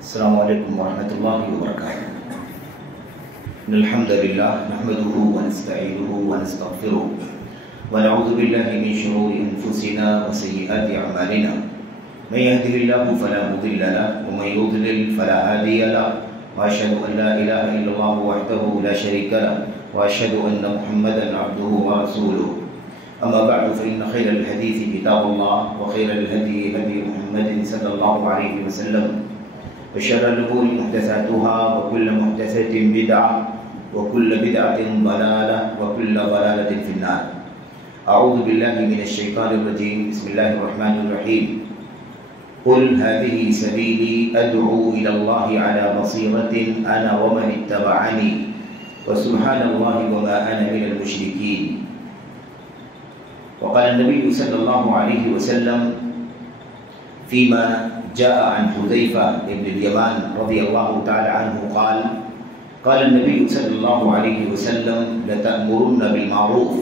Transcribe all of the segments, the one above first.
السلام علیکم ورحمۃ اللہ وبرکاتہ۔ ان الحمد للہ نحمده ونستعینه ونستغفره ونعوذ باللہ من شرور انفسنا وسیئات اعمالنا من يهده الله فلا مضل له ومن يضلل فلا هادي له واشهد ان لا اله الا الله وحده لا شريك له واشهد ان محمدا عبده ورسوله اما بعد فان خير الحديث كتاب الله وخير الهدي هدي محمد صلى الله عليه وسلم وشر الأمور محدثاتها وكل محدثة بدعة وكل بدعة ضلالة وكل ضلالة في النار۔ أعوذ بالله من الشيطان الرجيم، بسم الله الرحمن الرحيم۔ قل هذه سبيلي أدعو إلى الله على بصيرة أنا ومن اتبعني وسبحان الله وما أنا من المشركين۔ وقال النبي صلى الله عليه وسلم فيما جاء عن حذيفة بن اليمان رضي الله تعالى عنه قال قال النبي صلى الله عليه وسلم لتأمرن بالمعروف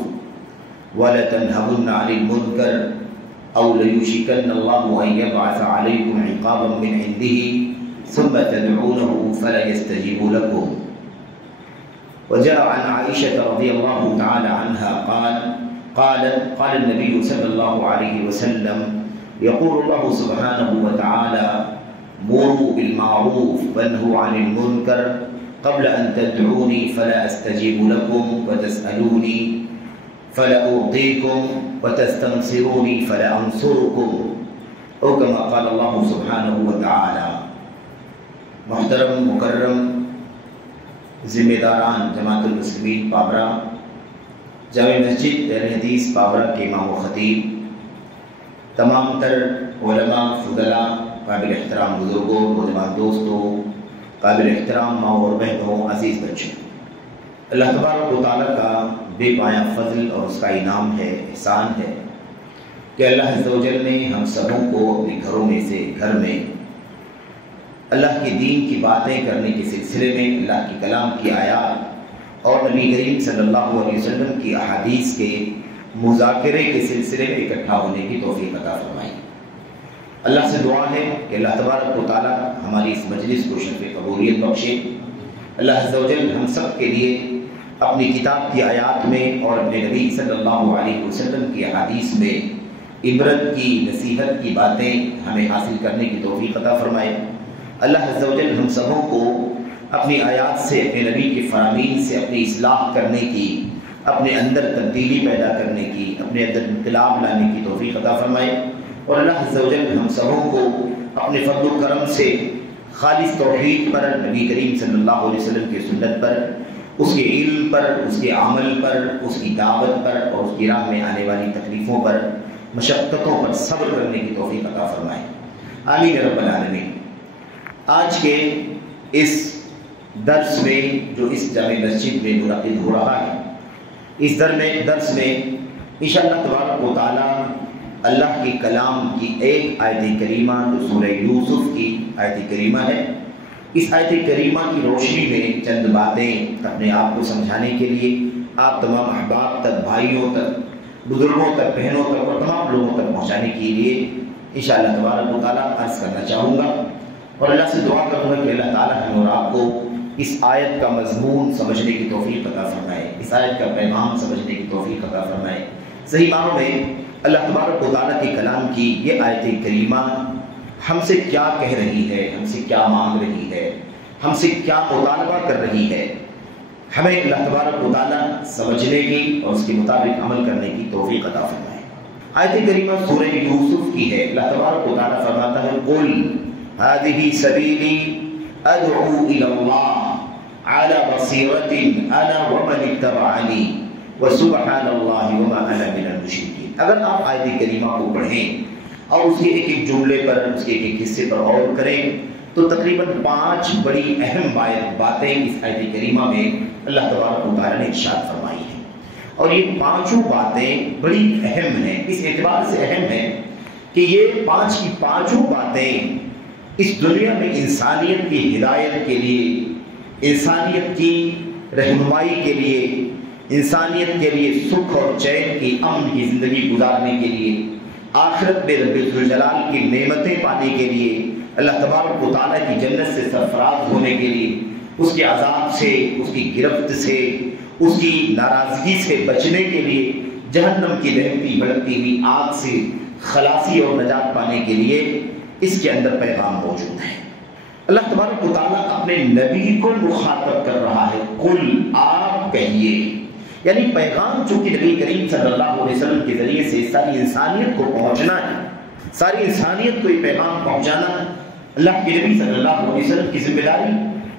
ولتنهون عن المنكر أو ليوشكن الله أن يبعث عليكم عقابا من عنده ثم تدعونه فلا يستجيب لكم۔ وجاء عن عائشة رضي الله تعالى عنها قال النبي صلى الله عليه وسلم يقول الله سبحانه وتعالى مروا بالمعروف وانهوا عن المنكر قبل أن تدعوني فلا أستجيب لكم وتسألوني فلا أعطيكم وتستنصروني فلا أنصركم أو كما قال الله سبحانه وتعالى۔ محترم مکرم ذمہ داران جماعت المسلمین پابرا، جامع مسجد اہل حدیث پابرا کے امام و خطیب، تمام تر علماء، فضلاء، قابل احترام بزرگوں، نوجوان دوستوں، قابل احترام ماں اور بہنوں، عزیز بچوں، اللہ تبارک و تعالیٰ کا بے پایا فضل اور اس کا انعام ہے، احسان ہے کہ اللہ عز و جل نے ہم سبوں کو اپنے گھروں میں سے گھر میں اللہ کے دین کی باتیں کرنے کے سلسلے میں اللہ کی کلام کی آیات اور نبی کریم صلی اللہ علیہ وسلم کی احادیث کے مذاکرے کے سلسلے میں اکٹھا ہونے کی توفیق عطا فرمائی۔ اللہ سے دعا ہے کہ اللہ تبارک و تعالیٰ ہماری اس مجلس کو شرف قبولیت بخشے۔ اللہ عز و جل ہم سب کے لیے اپنی کتاب کی آیات میں اور اپنے نبی صلی اللہ علیہ وسلم کی احادیث میں عبرت کی، نصیحت کی باتیں ہمیں حاصل کرنے کی توفیق عطا فرمائے۔ اللہ عز و جل ہم سبوں کو اپنی آیات سے، اپنے نبی کے فرامین سے اپنی اصلاح کرنے کی، اپنے اندر تبدیلی پیدا کرنے کی، اپنے اندر انقلاب لانے کی توفیق عطا فرمائے، اور اللہ عز و جل ہم سبوں کو اپنے فضل و کرم سے خالص توحید پر، نبی کریم صلی اللہ علیہ وسلم کی سنت پر، اس کے علم پر، اس کے عمل پر، اس کی دعوت پر اور اس کی راہ میں آنے والی تکلیفوں پر، مشقتوں پر صبر کرنے کی توفیق عطا فرمائے، آمین رب العالمین۔ آج کے اس درس میں جو اس جامع مسجد میں منعقد ہو رہا ہے، اس درس میں انشاءاللہ تبارک و تعالیٰ اللہ کے کلام کی ایک آیت کریمہ جو سورہ یوسف کی آیت کریمہ ہے، اس آیت کریمہ کی روشنی میں چند باتیں اپنے آپ کو سمجھانے کے لیے آپ تمام احباب تک، بھائیوں تک، بزرگوں تک، بہنوں تک اور تمام لوگوں تک پہنچانے کے لیے انشاءاللہ تبارک و تعالیٰ عرض کرنا چاہوں گا، اور اللہ سے دعا کروں گا کہ اللہ تعالیٰ ہم اور آپ کو اس آیت کا مضمون سمجھنے کی توفیق عطا فرمائے، اس آیت کا پیغام سمجھنے کی توفیق عطا فرمائے۔ صحیح معنوں میں اللہ تبارک و تعالیٰ کے کلام کی یہ آیت کریمہ ہم سے کیا کہہ رہی ہے، ہم سے کیا مانگ رہی ہے، ہم سے کیا مطالبہ کر رہی ہے، ہمیں اللہ تبارک و تعالیٰ سمجھنے کی اور اس کے مطابق عمل کرنے کی توفیق عطا فرمائے۔ آیت کریمہ سورہ یوسف کی ہے۔ اللہ تبارک و تعالیٰ فرماتا ہے قل هذه سبیلی ادعو الى اللہ على بصیرۃ انا ومن اتبعنی وسبحان اللہ وما انا من المشرکین۔ اگر آپ آیت کریمہ کو پڑھیں اور اس کے ایک ایک جملے پر، اس کے ایک ایک حصے پر غور کریں تو تقریباً 5 بڑی اہم باتیں اس آیت کریمہ میں اللہ تبارک و تعالیٰ نے ارشاد فرمائی ہیں، اور یہ 5 باتیں بڑی اہم ہیں، اس اعتبار سے اہم ہیں کہ یہ 5 کی 5 باتیں اس دنیا میں انسانیت کی ہدایت کے لیے، انسانیت کی رہنمائی کے لیے، انسانیت کے لیے سکھ اور چین کی، امن کی زندگی گزارنے کے لیے، آخرت میں رب الجلال کی نعمتیں پانے کے لیے، اللہ تبارک و تعالیٰ کی جنت سے سرفراز ہونے کے لیے، اس کے عذاب سے، اس کی گرفت سے، اس کی ناراضگی سے بچنے کے لیے، جہنم کی دہتی بھڑکتی ہوئی آگ سے خلاصی اور نجات پانے کے لیے اس کے اندر پیغام موجود ہے۔ اللہ تبارک و تعالیٰ اپنے نبی کو مخاطب کر رہا ہے، قل، آپ کہیے، یعنی پیغام چونکہ نبی کریم صلی اللہ علیہ وسلم کے ذریعے سے ساری انسانیت کو پہنچنا ہے، ساری انسانیت کو یہ پیغام پہنچانا اللہ کے نبی صلی اللہ علیہ وسلم کی ذمہ داری۔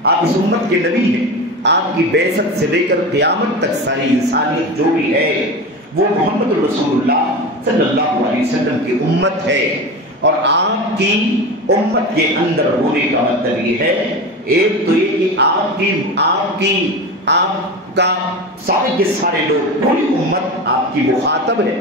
آپ اس امت کے نبی ہیں، آپ کی بعثت سے لے کر قیامت تک ساری انسانیت جو بھی ہے وہ محمد رسول اللہ صلی اللہ علیہ وسلم کی امت ہے، اور آپ کی امت کے اندر ہونے کا مطلب یہ ہے، ایک تو یہ کہ آپ کا سارے کے سارے لوگ، پوری امت آپ کی مخاطب ہے،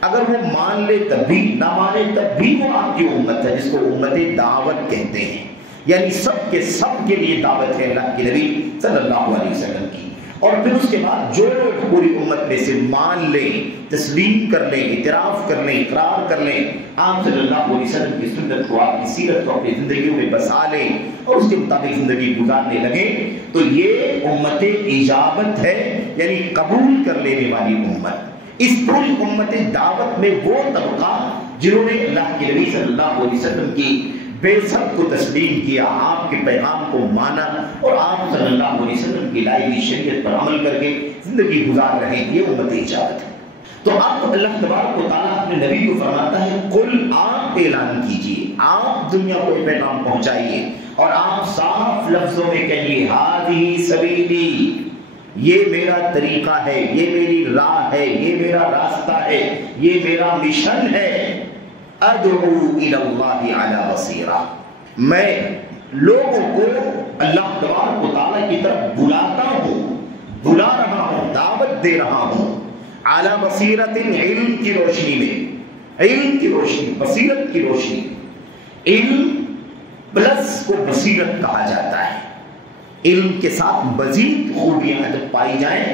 اگر وہ مان لے تب بھی، نہ مانے تب بھی وہ آپ کی امت ہے، جس کو امت دعوت کہتے ہیں، یعنی سب کے سب کے لیے دعوت ہے اللہ کے نبی صلی اللہ علیہ وسلم کی۔ اور پھر اس کے بعد جو لوگ پوری امت میں سے مان لیں، تسلیم کر لیں، اعتراف کر لیں، اقرار کر لیں، آپ صلی اللہ علیہ وسلم کی سنت کو، آپ کی سیرت کو اپنی زندگیوں میں بسا لیں اور اس کے مطابق زندگی گزارنے لگے، تو یہ امت اجابت ہے، یعنی قبول کر لینے والی امت۔ اس پوری امت دعوت میں وہ طبقہ جنہوں نے اللہ کے نبی صلی اللہ علیہ وسلم کی بعثت کو تسلیم کیا، آپ کے پیغام کو مانا، اور آپ صلی اللہ علیہ وسلم کی لائی ہوئی شریعت پر عمل کر کے زندگی گزار رہے ہیں، یہ امت اجابت ہے۔ تو آپ اللہ تبارک و تعالیٰ اپنے نبی کو فرماتا ہے، قل، آپ اعلان کیجئے، آپ دنیا کو یہ پیغام پہنچائیے، اور آپ صاف لفظوں میں کہیے، ھذہ سبیلی، یہ میرا طریقہ ہے، یہ میری راہ ہے، یہ میرا راستہ ہے، یہ میرا مشن ہے، ادعو الی اللہ علی بصیرہ، میں لوگوں کو اللہ تبارک و تعالیٰ کی طرف بلاتا ہوں، بلا رہا ہوں، دعوت دے رہا ہوں، علی بصیرت، علم کی روشنی میں، علم کی روشنی، بصیرت کی روشنی، علم پلس کو بصیرت کہا جاتا ہے۔ علم کے ساتھ مزید خوبیاں جب پائی جائیں،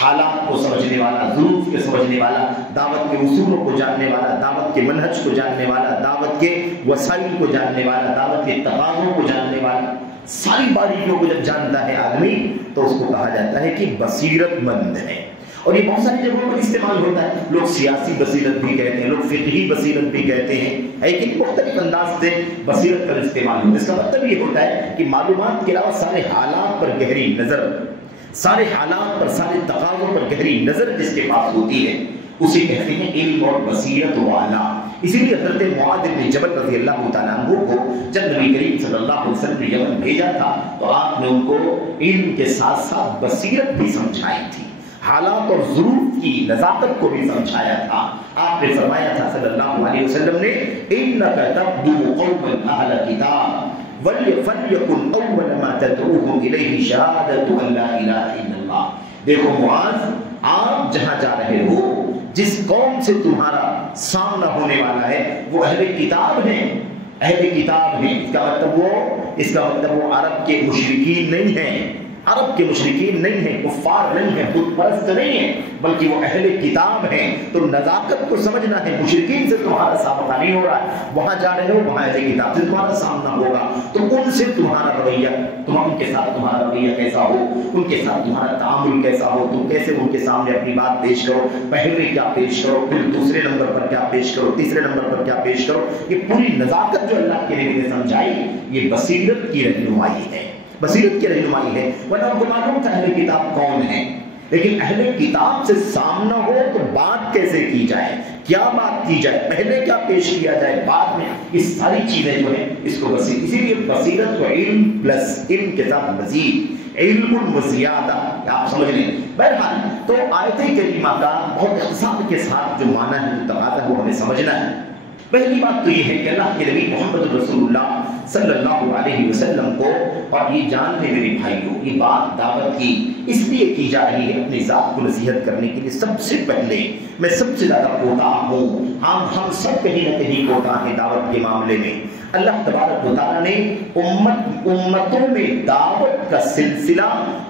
حالات کو سمجھنے والا، ظروف کے سمجھنے والا، دعوت کے اصولوں کو جاننے والا، دعوت کے منہج کو جاننے والا، دعوت کے وسائل کو جاننے والا، دعوت کے تقاضوں کو جاننے والا، ساری باریکیوں کو جب جانتا ہے آدمی تو اس کو کہا جاتا ہے کہ بصیرت مند ہے۔ اور یہ بہت ساری جگہوں پر استعمال ہوتا ہے، لوگ سیاسی بصیرت بھی کہتے ہیں، لوگ فقہی بصیرت بھی کہتے ہیں، لیکن مختلف انداز سے بصیرت کا استعمال ہوتا ہے۔ اس کا مطلب یہ ہوتا ہے کہ معلومات کے علاوہ سارے حالات پر گہری نظر، سارے حالات پر، سارے تقاضوں پر گہری نظر جس کے پاس ہوتی ہے، اسے کہتے ہیں علم اور بصیرت والا۔ اسی لیے حضرت معاذ بن جبل رضی اللہ تعالیٰ عنہ کو جب نبی کریم صلی اللہ علیہ وسلم نے یمن بھیجا تھا تو آپ نے ان کو علم کے ساتھ ساتھ بصیرت بھی سمجھائی تھی، حالات اور ظروف کی نزاکت کو بھی سمجھایا تھا۔ آپ نے فرمایا تھا صلی اللہ علیہ وسلم نے، اِنَّكَ تَبْدُو قَوْمًا أَهْلَ كِتَابٍ وَلْيَكُنْ أَوَّلَ مَا تَدْعُوهُمْ إِلَيْهِ شَهَادَةُ أَن لَا إِلَٰهَ إِلَّا اللَّهُ۔ دیکھو معاذ، آپ جہاں جا رہے ہو، جس قوم سے تمہارا سامنا ہونے والا ہے وہ اہل کتاب ہیں، اہل کتاب ہیں۔ اس کا مطلب وہ عرب کے مشرکین نہیں ہیں، عرب کے مشرکین نہیں ہیں، کفار نہیں ہیں، بت پرست نہیں ہیں، بلکہ وہ اہل کتاب ہیں۔ تو نزاکت کو سمجھنا ہے، مشرکین سے تمہارا سابقہ نہیں ہو رہا ہے، وہاں جا رہے ہو، وہاں اہل کتاب سے تمہارا سامنا ہوگا، تو ان سے تمہارا رویہ، ان کے ساتھ تمہارا رویہ کیسا ہو، ان کے ساتھ تمہارا تعامل کیسا ہو، تم کیسے ان کے سامنے اپنی بات پیش کرو، پہلے کیا پیش کرو، پھر دوسرے نمبر پر کیا پیش کرو، تیسرے نمبر پر کیا پیش کرو، یہ پوری نزاکت جو اللہ کے نبی نے سمجھائی، یہ بصیرت کی رہنمائی ہے، بصیرت کی رہنمائی ہے۔ ورنہ آپ کو معلوم تھا اہل کتاب کون ہے، لیکن اہل کتاب سے سامنا ہو تو بات کیسے کی جائے، کیا بات کی جائے، پہلے کیا پیش کیا جائے، بعد میں، یہ ساری چیزیں جو ہیں اس کو بصیرت، اسی لیے بصیرت و علم پلس علم کے ساتھ مزید علم و زیادہ، آپ سمجھ لیں۔ بہرحال تو آیت کریمہ کا بہت اختصار کے ساتھ جو معنی ہے، جو تقاضا ہے، وہ ہمیں سمجھنا ہے۔ پہلی بات تو یہ ہے کہ اللہ کے نبی محمد رسول اللہ صلی اللہ علیہ وسلم کو، اور یہ جان لے میرے بھائیوں، یہ بات دعوت کی اس لیے کی جا رہی ہے اپنی ذات کو نصیحت کرنے کے لیے۔ سب سے پہلے میں سب سے زیادہ کوتاہ ہوں، ہم سب کہیں نہ کہیں کوتاہ ہیں دعوت کے معاملے میں۔ اللہ تبارک و تعالیٰ نے امتوں میں دعوت کا سلسلہ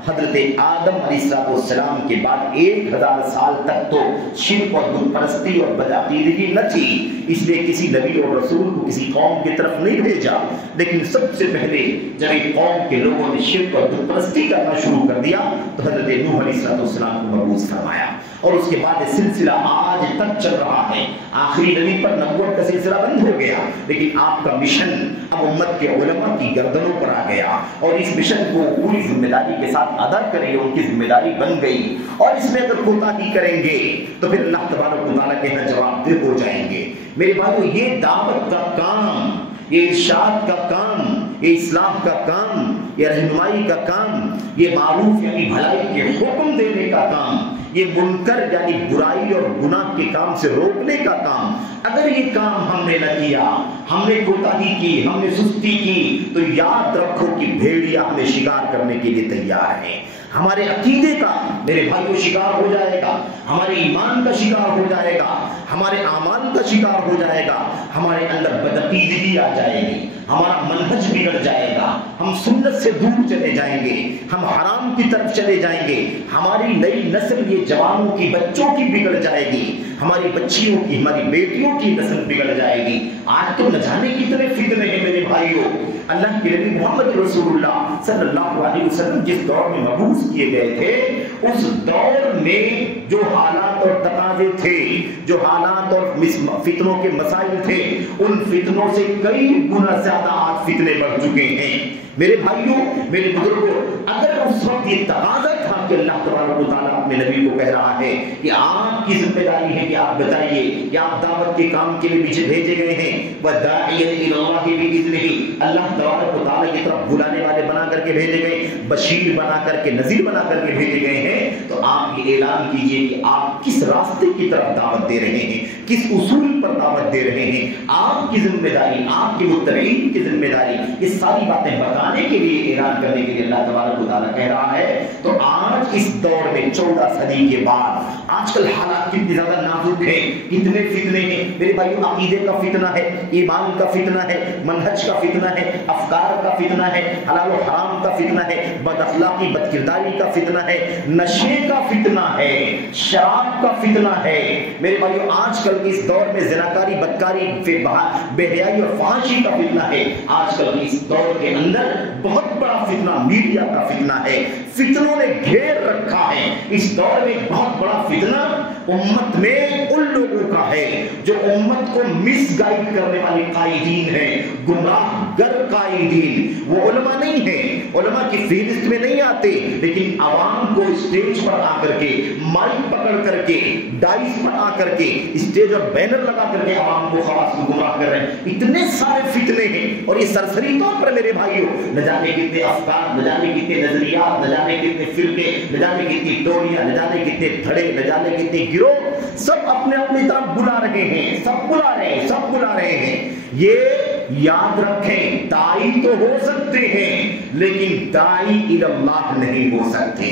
حضرت آدم علیہ السلام کے بعد 1000 سال تک تو شرک اور بت پرستی اور بدعقیدگی نہ تھی، اس لیے کسی نبی اور رسول کو کسی قوم کی طرف نہیں بھیجا، لیکن سب سے پہلے جب ایک قوم کے لوگوں نے شرک اور بت پرستی کرنا شروع کر دیا تو حضرت نوح علیہ السلام کو مبعوث فرمایا، اور اس کے بعد یہ سلسلہ آج تک چل رہا ہے۔ آخری نبی پر نبوت کا سلسلہ بند ہو گیا، لیکن آپ کا مشن اب امت کے علماء کی گردنوں پر آ گیا، اور اس مشن کو پوری ذمہ داری کے ساتھ ادا کریں، ان کی ذمہ داری بن گئی، اور اس میں اگر کوتاہی کریں گے تو پھر اللہ تبارک و تعالیٰ کے یہاں جواب دہ ہو جائیں گے۔ میرے بھائیو، یہ دعوت کا کام، یہ ارشاد کا کام، یہ اصلاح کا کام، یہ رہنمائی کا کام، یہ معروف یعنی بھلائی کے حکم دینے کا کام، یہ منکر یعنی برائی اور گناہ کے کام سے روکنے کا کام، اگر یہ کام ہم نے نہ کیا، ہم نے کوتاہی کی، ہم نے سستی کی، تو یاد رکھو کہ بھیڑیا ہمیں شکار کرنے کے لیے تیار ہے۔ ہمارے عقیدے کا میرے بھائیوں شکار ہو جائے گا، ہمارے ایمان کا شکار ہو جائے گا، ہمارے اعمال کا شکار ہو جائے گا، ہمارے اندر بدعقیدگی آ جائے گی، ہمارا منہج بگڑ جائے گا، ہم سنت سے دور چلے جائیں گے، ہم حرام کی طرف چلے جائیں گے، ہماری نئی نسل یہ جوانوں کی بچوں کی بگڑ جائے گی، ہماری بچیوں کی، ہماری بیٹیوں کی نسل بگڑ جائے گی۔ آج تو نہ جانے کتنے فتنے ہیں میرے بھائیوں۔ اللہ کے نبی محمد رسول اللہ صلی اللہ علیہ وسلم جس دور میں مبعوث کیے گئے تھے، اس دور میں جو حالات اور تقاضے تھے، جو حالات اور فتنوں کے مسائل تھے، ان فتنوں سے کئی گنا زیادہ آج فتنے بڑھ چکے ہیں۔ میرے بھائیوں، میرے بزرگوں، اگر اس وقت یہ تقاضا تھا کہ اللہ تبارک و تعالیٰ اپنے نبی کو کہہ رہا ہے کہ آپ کی ذمہ داری ہے کہ آپ بتائیے کہ آپ دعوت کے کام کے لیے پیچھے بھیجے گئے ہیں، وَدَاعِيًا إِلَى اللَّهِ بِإِذْنِهِ، اللہ تبارک و تعالیٰ کی طرف بلانے والے بنا کر کے بھیجے گئے، بشیر بنا کر کے، نذیر بنا کر کے بھیجے گئے ہیں، تو آپ یہ اعلان کیجئے کہ آپ کس راستے کی طرف دعوت دے رہے ہیں، کس اصول پر دعوت دے رہے ہیں۔ آپ کی ذمہ داری، آپ کے متبعین کی ذمہ داری، یہ ساری باتیں بتانے کے لیے، اعلان کرنے کے لیے اللہ تبارک و تعالیٰ کہہ رہا ہے۔ تو آج اس دور میں 14 صدی کے بعد آج کل حالات کتنے زیادہ نازک ہیں، کتنے فتنے ہیں میرے بھائیو۔ عقیدے کا فتنہ ہے، ایمان کا فتنہ ہے، منہج کا فتنہ ہے، افکار کا فتنہ ہے، حلال و حرام کا فتنہ ہے، بد اخلاقی بد کرداری کا فتنہ ہے، نشے کا فتنہ ہے، شراب کا فتنہ ہے میرے بھائیو۔ آج کل اس دور میں زناکاری، بدکاری، بے حیائی اور فحاشی کا فتنہ ہے۔ آج کل اس دور کے اندر بہت بڑا فتنہ میڈیا کا فتنہ ہے۔ فتنوں نے گھیر رکھا ہے اس دور میں۔ بہت بڑا فتنہ امت میں ان لوگوں کا ہے جو امت کو مس گائیڈ کرنے والے قائدین ہیں، گمراہ گر قائدین۔ وہ علماء نہیں ہیں، علماء کی فہرست میں نہیں آتے، لیکن عوام کو اسٹیج پر آ کر کے، مائک پکڑ کر کے، ڈائس پر آ کر کے، اسٹیج اور بینر لگا کر کے عوام کو خواص کو گمراہ کر رہے ہیں۔ اتنے سارے فتنے ہیں، اور یہ سرسری طور پر میرے بھائیوں نہ جانے کتنے افکار، نہ جانے کتنے نظریات، نہ جانے کتنے فرقے، نہ جانے کتنی ٹولیاں، نہ جانے کتنے دھڑے، نہ جانے کتنے گروہ، سب اپنے اپنی طرف بلا رہے ہیں، سب بلا رہے ہیں، سب بلا رہے ہیں۔ یہ یاد رکھیں، داعی تو ہو سکتے ہیں لیکن داعی الی اللہ نہیں ہو سکتے،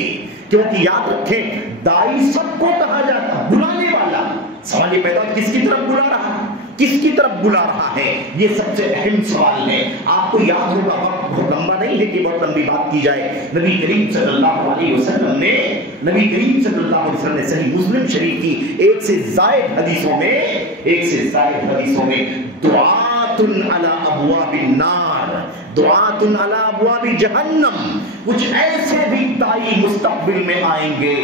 کیونکہ یاد رکھیں داعی سب کو کہا جاتا، بلانے والا۔ سوال یہ پیدا کس کی طرف بلا رہا ہے، کس کی طرف بلا رہا ہے، یہ سب سے اہم سوال ہے۔ آپ کو یاد ہوگا، وقت بہت لمبا نہیں ہے کہ بہت لمبی بات کی جائے۔ نبی کریم صلی اللہ علیہ وسلم نے صحیح مسلم شریف کی ایک سے زائد حدیثوں میں دعات علی ابواب النار، دعات علی ابواب جہنم، کچھ ایسے بھی داعی مستقبل میں آئیں گے،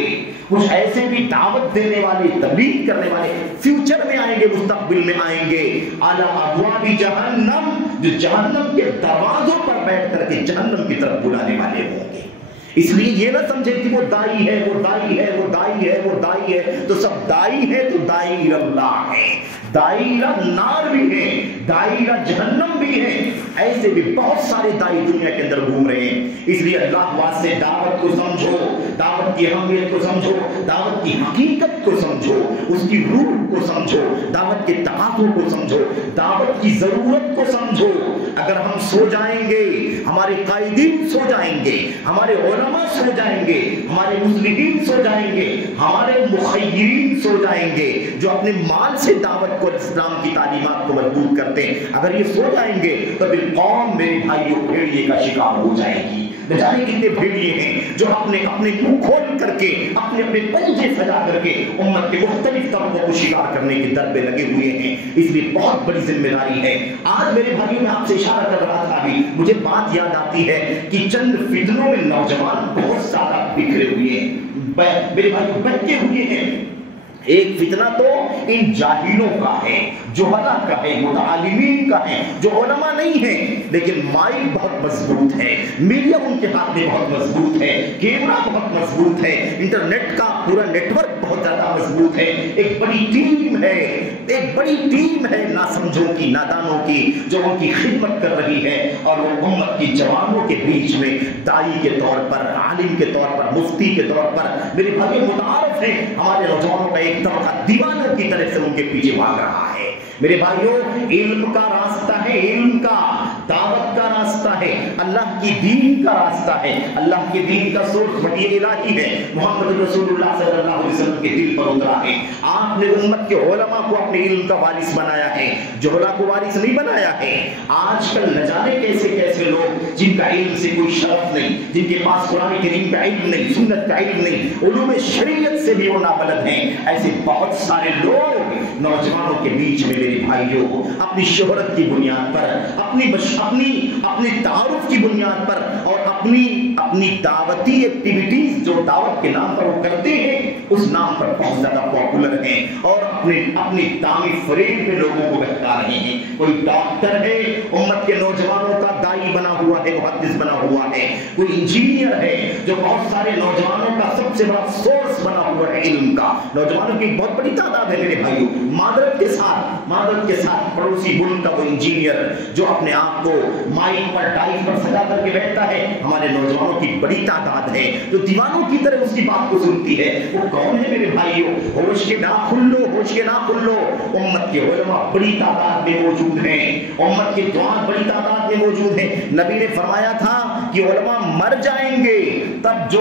کچھ ایسے بھی دعوت دینے والے، تبلیغ کرنے والے فیوچر میں آئیں گے، مستقبل میں آئیں گے، علی ابواب جہنم، جو جہنم کے دروازوں پر بیٹھ کر کے جہنم کی طرف بلانے والے ہوں گے۔ اس لیے یہ نہ سمجھے کہ وہ دائی ہے، وہ دائی ہے، وہ دائی ہے، وہ دائی ہے، تو سب دائی ہے تو دائی الی اللہ ہے، دائی الی النار بھی ہے، دائی الی جہنم بھی ہے۔ ایسے بھی بہت سارے دائی دنیا کے اندر گھوم رہے ہیں۔ اس لیے اللہ واسطے دعوت کو سمجھو، دعوت کی اہمیت کو سمجھو، دعوت کی حقیقت کو سمجھو، اس کی روح کو سمجھو، دعوت کے تقاضوں کو سمجھو، دعوت کی ضرورت کو سمجھو۔ اگر ہم سو جائیں گے، ہمارے قائدین سو جائیں گے، ہمارے علماء سو جائیں گے، ہمارے مصلحین سو جائیں گے، ہمارے مخیرین سو جائیں گے، جو اپنے مال سے دعوت کو اسلام کی تعلیمات کو مضبوط کرتے ہیں، اگر یہ سو جائیں گے تو پھر قوم میرے بھائیوں بھیڑیے کا شکار ہو جائے گی۔ نہ جانے کتنے بھیڑیے ہیں جو اپنے منہ کھول کر کے اپنے پنجے سجا کر کے امت کے مختلف طبقوں کو شکار کرنے کے در پہ لگے ہوئے ہیں۔ اس لیے بہت بڑی ذمہ داری ہے۔ آج میرے بھائیوں میں آپ سے اشارہ کر رہا تھا ابھی، مجھے بات یاد آتی ہے کہ چند فتنوں میں نوجوان بہت زیادہ بکھرے ہوئے ہیں، میرے بھائیوں بہکے ہوئے ہیں۔ ایک فتنہ تو ان جاہلوں کا ہے، جہلا کا ہے، متعلمین کا ہے، جو علماء نہیں ہیں لیکن مائل بہت مضبوط ہے، میڈیا ان کے ہاتھ میں بہت مضبوط ہے، کیمرہ بہت مضبوط ہے، انٹرنیٹ کا پورا نیٹ ورک بہت زیادہ مضبوط ہے، ایک بڑی ٹیم ہے ناسمجھوں کی، نادانوں کی، جو ان کی خدمت کر رہی ہے، اور وہ امت کی جوانوں کے بیچ میں داعی کے طور پر، عالم کے طور پر، مفتی کے طور پر میرے بھائی متعارف ہے۔ ہمارے نوجوانوں کا ایک طبقہ دیوانوں کی طرح سے ان کے پیچھے بھاگ رہا ہے۔ میرے بھائیوں علم کا راستہ ہے، علم کا، دعوت کا راستہ ہے، اللہ کی دین کا راستہ ہے۔ اللہ کے دین کا سورس وحی الہی ہے، محمد رسول اللہ صلی اللہ علیہ وسلم کے دل پر اترا ہے۔ آپ نے امت کے علماء کو اپنے علم کا وارث بنایا ہے، جہلا کو وارث نہیں بنایا ہے۔ آج کل نہ جانے کیسے کیسے لوگ جن کا علم سے کوئی شرف نہیں، جن کے پاس قرآن کریم کا علم نہیں، سنت کا علم نہیں، علوم شریعت سے بھی وہ نابلد ہیں، ایسے بہت سارے لوگ نوجوانوں کے بیچ میں میرے بھائیوں اپنی شہرت کی بنیاد پر، اپنی تعارف کی بنیاد پر، اور اپنی دعوتی ایکٹیویٹیز جو دعوت کے نام پر وہ کرتے ہیں اس نام پر بہت زیادہ پاپولر ہیں، اور اپنی دامی فریب میں لوگوں کو بہکا رہے ہیں۔ کوئی ڈاکٹر ہے امت کے نوجوانوں کا داعی بنا ہوا ہے، محدث بنا ہوا ہے، کوئی انجینئر ہے جو بہت سارے نوجوانوں کا سب سے بڑا سورس بنا ہوا ہے علم کا۔ نوجوانوں کی بہت بڑی تعداد ہے میرے بھائیوں، معذرت کے ساتھ پڑوسی ملک کا وہ انجینئر جو اپنے آپ کو مائک پر ڈائٹ پر سجا کر کے بیٹھتا ہے، ہمارے نوجوانوں کی بڑی تعداد ہے جو دیوانوں کی طرح اس کی بات کو سنتی ہے۔ وہ کون ہے میرے بھائیوں؟ ہوش کے نہ کھل لو، امت کے علماء بڑی تعداد میں موجود ہیں، امت کے دعاء بڑی تعداد میں موجود ہیں۔ نبی نے فرمایا تھا کہ علماء مر جائیں گے تب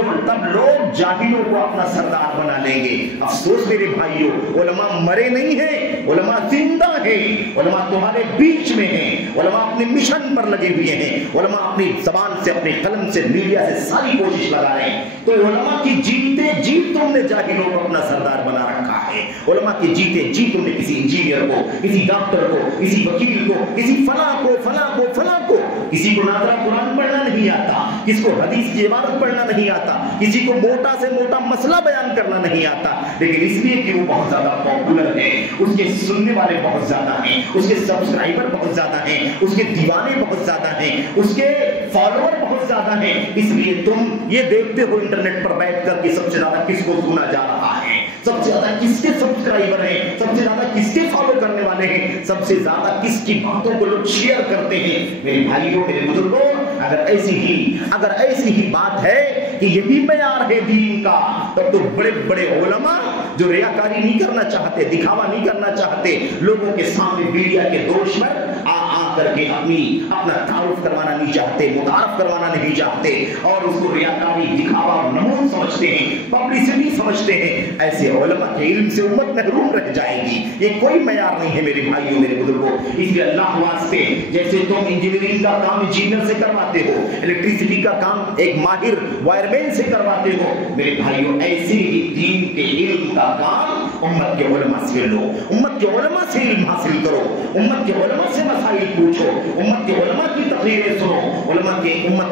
لوگ جاہلوں کو اپنا سردار بنا لیں گے۔ افسوس میرے بھائیوں، علماء مرے نہیں ہیں، علماء زندہ ہیں، علماء تمہارے بیچ میں ہیں، علماء اپنے مشن پر لگے ہوئے ہیں، علماء اپنی زبان سے، اپنے قلم سے، میڈیا سے ساری کوشش لگا رہے ہیں۔ تو علماء کی جیتے جی تم نے جاہلوں کو اپنا سردار بنا رکھا ہے، علماء کی جیتے جی تم نے کسی انجینئر کو، کسی ڈاکٹر کو، کسی وکیل کو، کسی فلاں کو، کسی کو نادرا قرآن پڑھنا نہیں آتا، کسی کو حدیث کی عبارت پڑھنا نہیں آتا، کسی کو موٹا سے موٹا مسئلہ بیان کرنا نہیں آتا، لیکن اس لیے کہ وہ بہت زیادہ پاپولر ہے، اس کے سننے والے بہت زیادہ ہیں، اس کے سبسکرائبر بہت زیادہ ہیں، اس کے دیوانے بہت زیادہ ہیں، اس کے فالوور بہت زیادہ ہیں، اس لیے تم یہ دیکھتے ہو انٹرنیٹ پر بیٹھ کر کہ سب سے زیادہ کس کو سنا جا رہا ہے، سب سے زیادہ کس کے سبسکرائبر ہیں، سب سے زیادہ کس کے فالو کرنے والے ہیں، سب سے زیادہ کس کی باتوں کو لوگ شیئر کرتے ہیں۔ میرے بھائیوں، میرے بزرگوں، اگر ایسی ہی بات ہے کہ یہی معیار ہے دین کا، تب تو بڑے بڑے علماء جو ریاکاری نہیں کرنا چاہتے، دکھاوا نہیں کرنا چاہتے، لوگوں کے سامنے میڈیا کے دوش پر آ کر کے اپنا تعارف کروانا نہیں چاہتے، متعارف کروانا نہیں چاہتے، اور اس کو ریاکاری، دکھاوا، نمون سمجھتے ہیں، پبلسٹی سمجھتے ہیں، ایسے علماء کے علم سے امت محروم رہ جائے گی۔ یہ کوئی معیار نہیں ہے میرے بھائیوں، میرے بزرگوں۔ اس لیے اللہ واسطے، جیسے تم انجینئرنگ کا کام انجینئر سے کرواتے ہو، الیکٹریسٹی کا کام ایک ماہر وائر مین سے کرواتے ہو، میرے بھائیوں ایسے ہی دین کے علم کا کام امت کے علماء سے لو، امت کے علماء سے علم حاصل کرو، امت کے علماء سے مسائل پوچھو، امت کے علماء کی تقریریں سنو، امت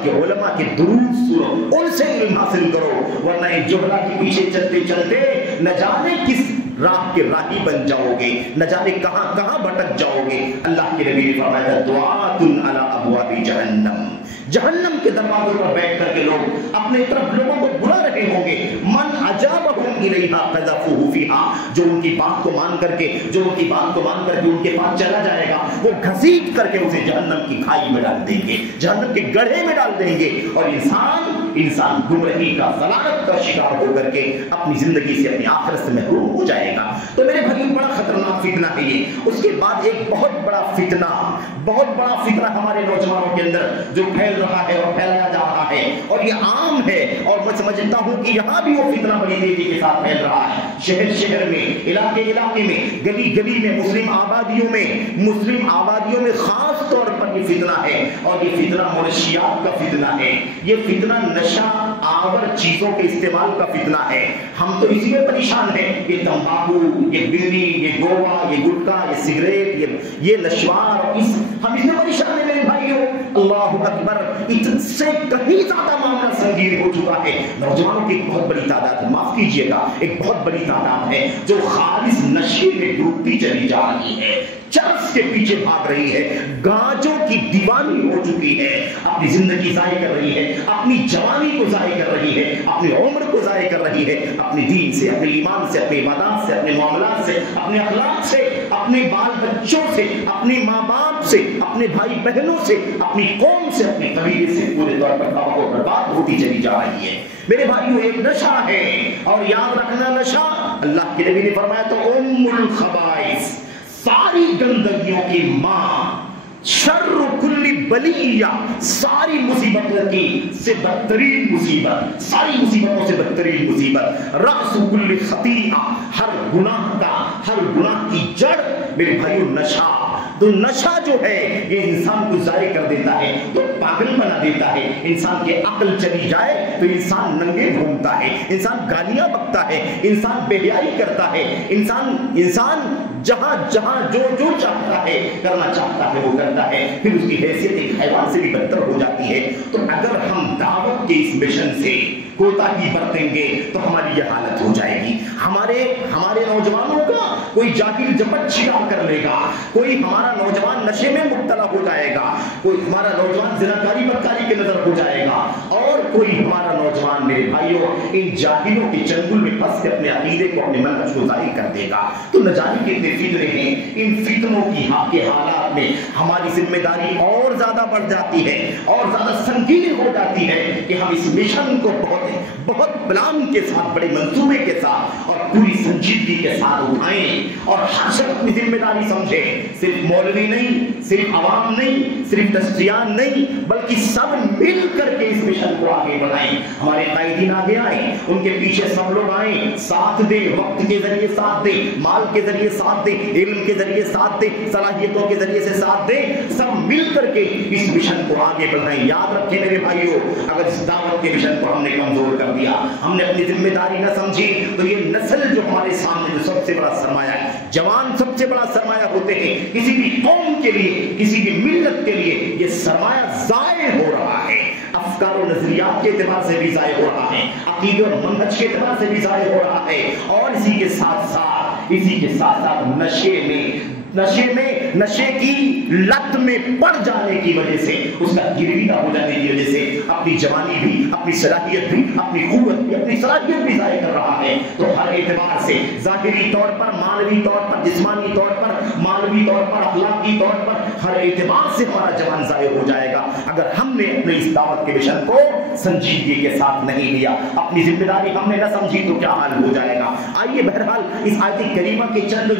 کے علماء کے دروس سنو، ان سے علم حاصل کرو، ورنہ ایک جہلا کے پیچھے چلتے چلتے نہ جانے کس راہ کے راہی بن جاؤ گے، نہ جانے کہاں کہاں بھٹک جاؤ گے۔ اللہ کے نبی نے فرمایا دعات علی ابواب جہنم کے دروازوں پر بیٹھ کر کے لوگ اپنے طرف لوگوں کو بلا رہے ہوں گے، من اجابہم الیہا قذفوہ فیہا، جو ان کی بات کو مان کر کے ان کے پاس چلا جائے گا، وہ گھسیٹ کر کے اسے جہنم کی کھائی میں ڈال دیں گے، جہنم کے گڑھے میں ڈال دیں گے، اور انسان گمراہی کا، ضلالت کا شکار ہو کر کے اپنی زندگی سے، اپنی آخرت سے محروم ہو جائے گا۔ تو میرے بھائی بڑا خطرناک فتنہ ہے یہ۔ اس کے بعد ایک بہت بڑا فتنہ ہمارے نوجوانوں کے اندر جو پھیل رہا ہے اور پھیلایا جا رہا ہے، اور یہ عام ہے، اور میں سمجھتا ہوں کہ یہاں بھی وہ فتنہ بڑی تیزی کے ساتھ پھیل رہا ہے، شہر شہر میں، علاقے علاقے میں، گلی گلی میں، مسلم آبادیوں میں خاص طور پر یہ فتنہ ہے، اور یہ فتنہ منشیات کا فتنہ ہے، یہ فتنہ نشہ آور چیزوں کے استعمال کا فتنہ ہے۔ ہم تو اسی میں پریشان ہیں، یہ تمباکو، یہ بیڑی، یہ گوا، یہ گٹکا، یہ سگریٹ، یہ نشوار، ہم اس میں پریشان ہیں میرے بھائیوں۔ اللہ اکبر، اس سے کہیں زیادہ معاملہ سنگین ہو چکا ہے۔ نوجوانوں کی ایک بہت بڑی تعداد ہے، معاف کیجئے گا، ایک بہت بڑی تعداد ہے جو خالص نشے میں ڈوبتی چلی جا رہی ہے، چرس کے پیچھے بھاگ رہی ہے، گانجوں کی دیوانی ہو چکی ہے، اپنی زندگی ضائع کر رہی ہے، اپنی جوانی کو ضائع کر رہی ہے، اپنی عمر کو ضائع کر رہی ہے، اپنے دین سے، اپنے ایمان سے، اپنے عبادات سے، اپنے معاملات سے، اپنے اخلاق سے، اپنے بال بچوں سے، اپنے ماں باپ سے، اپنے بھائی بہنوں سے، اپنی قوم سے، اپنے قبیلے سے پورے طور پر تباہ و برباد ہوتی چلی جا رہی ہے۔ میرے بھائیوں، ایک نشہ ہے، اور یاد رکھنا نشہ اللہ کے نبی نے فرمایا تو ام الخبائث، ساری گندگیوں کی ماں، شر کل بلیہ، ساری مصیبتوں کی سے بدترین مصیبت، ساری مصیبتوں سے بدترین مصیبت، رأس کل خطیئہ، ہر گناہ کی جڑ میرے بھائیوں نشہ۔ تو نشہ جو ہے یہ انسان کو ضائع کر دیتا ہے، تو پاگل بنا دیتا ہے، انسان کی عقل چلی جائے تو انسان ننگے گھومتا ہے، انسان گالیاں بکتا ہے، انسان بے حیائی کرتا ہے، انسان جہاں جو چاہتا ہے کرنا چاہتا ہے وہ کرتا ہے، پھر اس کی حیثیت ایک حیوان سے بھی بدتر ہو جاتی ہے۔ تو اگر ہم دعوت کے اس مشن سے کوتاہی برتیں گے تو ہماری یہ حالت ہو جائے گی۔ ہمارے نوجوانوں کا کوئی جاہل جپٹ شکار کر لے گا، کوئی ہمارا نوجوان نشے میں مبتلا ہو جائے گا، کوئی ہمارا نوجوان زناکاری بدکاری کے نظر ہو جائے گا، اور کوئی ہمارا نوجوان میرے بھائیوں ان جاہلوں کے چنگل میں پھنس کے اپنے عقیدے کو، اپنے منہج کو ظاہر کر دے گا۔ تو نہ جانے کتنے فتنے ہیں، ان فتنوں کے حالات میں ہماری ذمہ داری اور زیادہ بڑھ جاتی ہے، اور زیادہ سنگین ہو جاتی ہے کہ ہم اس مشن کو بہت پلان کے ساتھ، بڑے منصوبے کے ساتھ اور پوری سنجیدگی کے ساتھ اٹھائیں، اور ہر شخص اپنی ذمہ داری سمجھے، صرف مولوی نہیں، صرف عوام نہیں، صرف دستیان نہیں، بلکہ سب مل کر کے اس مشن کو آگے بڑھائیں۔ ہمارے قائدین آگے آئیں، ان کے پیچھے سب لوگ آئیں، ساتھ دیں، وقت کے ذریعے ساتھ دیں، مال کے ذریعے ساتھ دیں، علم کے ذریعے ساتھ دیں، صلاحیتوں کے ذریعے سے ساتھ دیں، سب مل کر کے اس مشن کو آگے بڑھائیں۔ یاد رکھیں میرے بھائیوں، اگر اس دعوت کے مشن کو ہم نے کمزور کر دیا، ہم نے اپنی ذمہ داری نہ سمجھی، تو یہ نسل جو ہمارے سامنے جو سب سے بڑا سرمایہ ہے، جوان سب سے بڑا سرمایہ ہوتے ہیں کسی بھی قوم کے لیے، کسی بھی ملت کے لیے، یہ سرمایہ ضائع ہو رہا ہے، افکار و نظریات کے اعتبار سے بھی ضائع ہو رہا ہے، عقیدے اور منہج کے اعتبار سے بھی ضائع ہو رہا ہے، اور اسی کے ساتھ ساتھ نشے کی لت میں پڑ جانے کی وجہ سے، اس کا گرویدہ ہو جانے کی وجہ سے اپنی جوانی بھی، اپنی صلاحیت بھی، اپنی قوت بھی، اپنی صلاحیت بھی ضائع کر رہا ہے۔ تو ہر اعتبار سے، ظاہری طور پر، معنوی طور پر، جسمانی طور پر، معنوی طور پر، اخلاقی طور پر، ہر اعتبار سے ہمارا جوان ضائع ہو جائے گا اگر ہم نے اپنے اس دعوت کے مشن کو سنجیدگی کے ساتھ نہیں لیا، اپنی ذمہ داری ہم نے نہ سمجھی تو کیا حال ہو جائے گا۔ آئیے بہرحال اس آیت کریمہ کے چند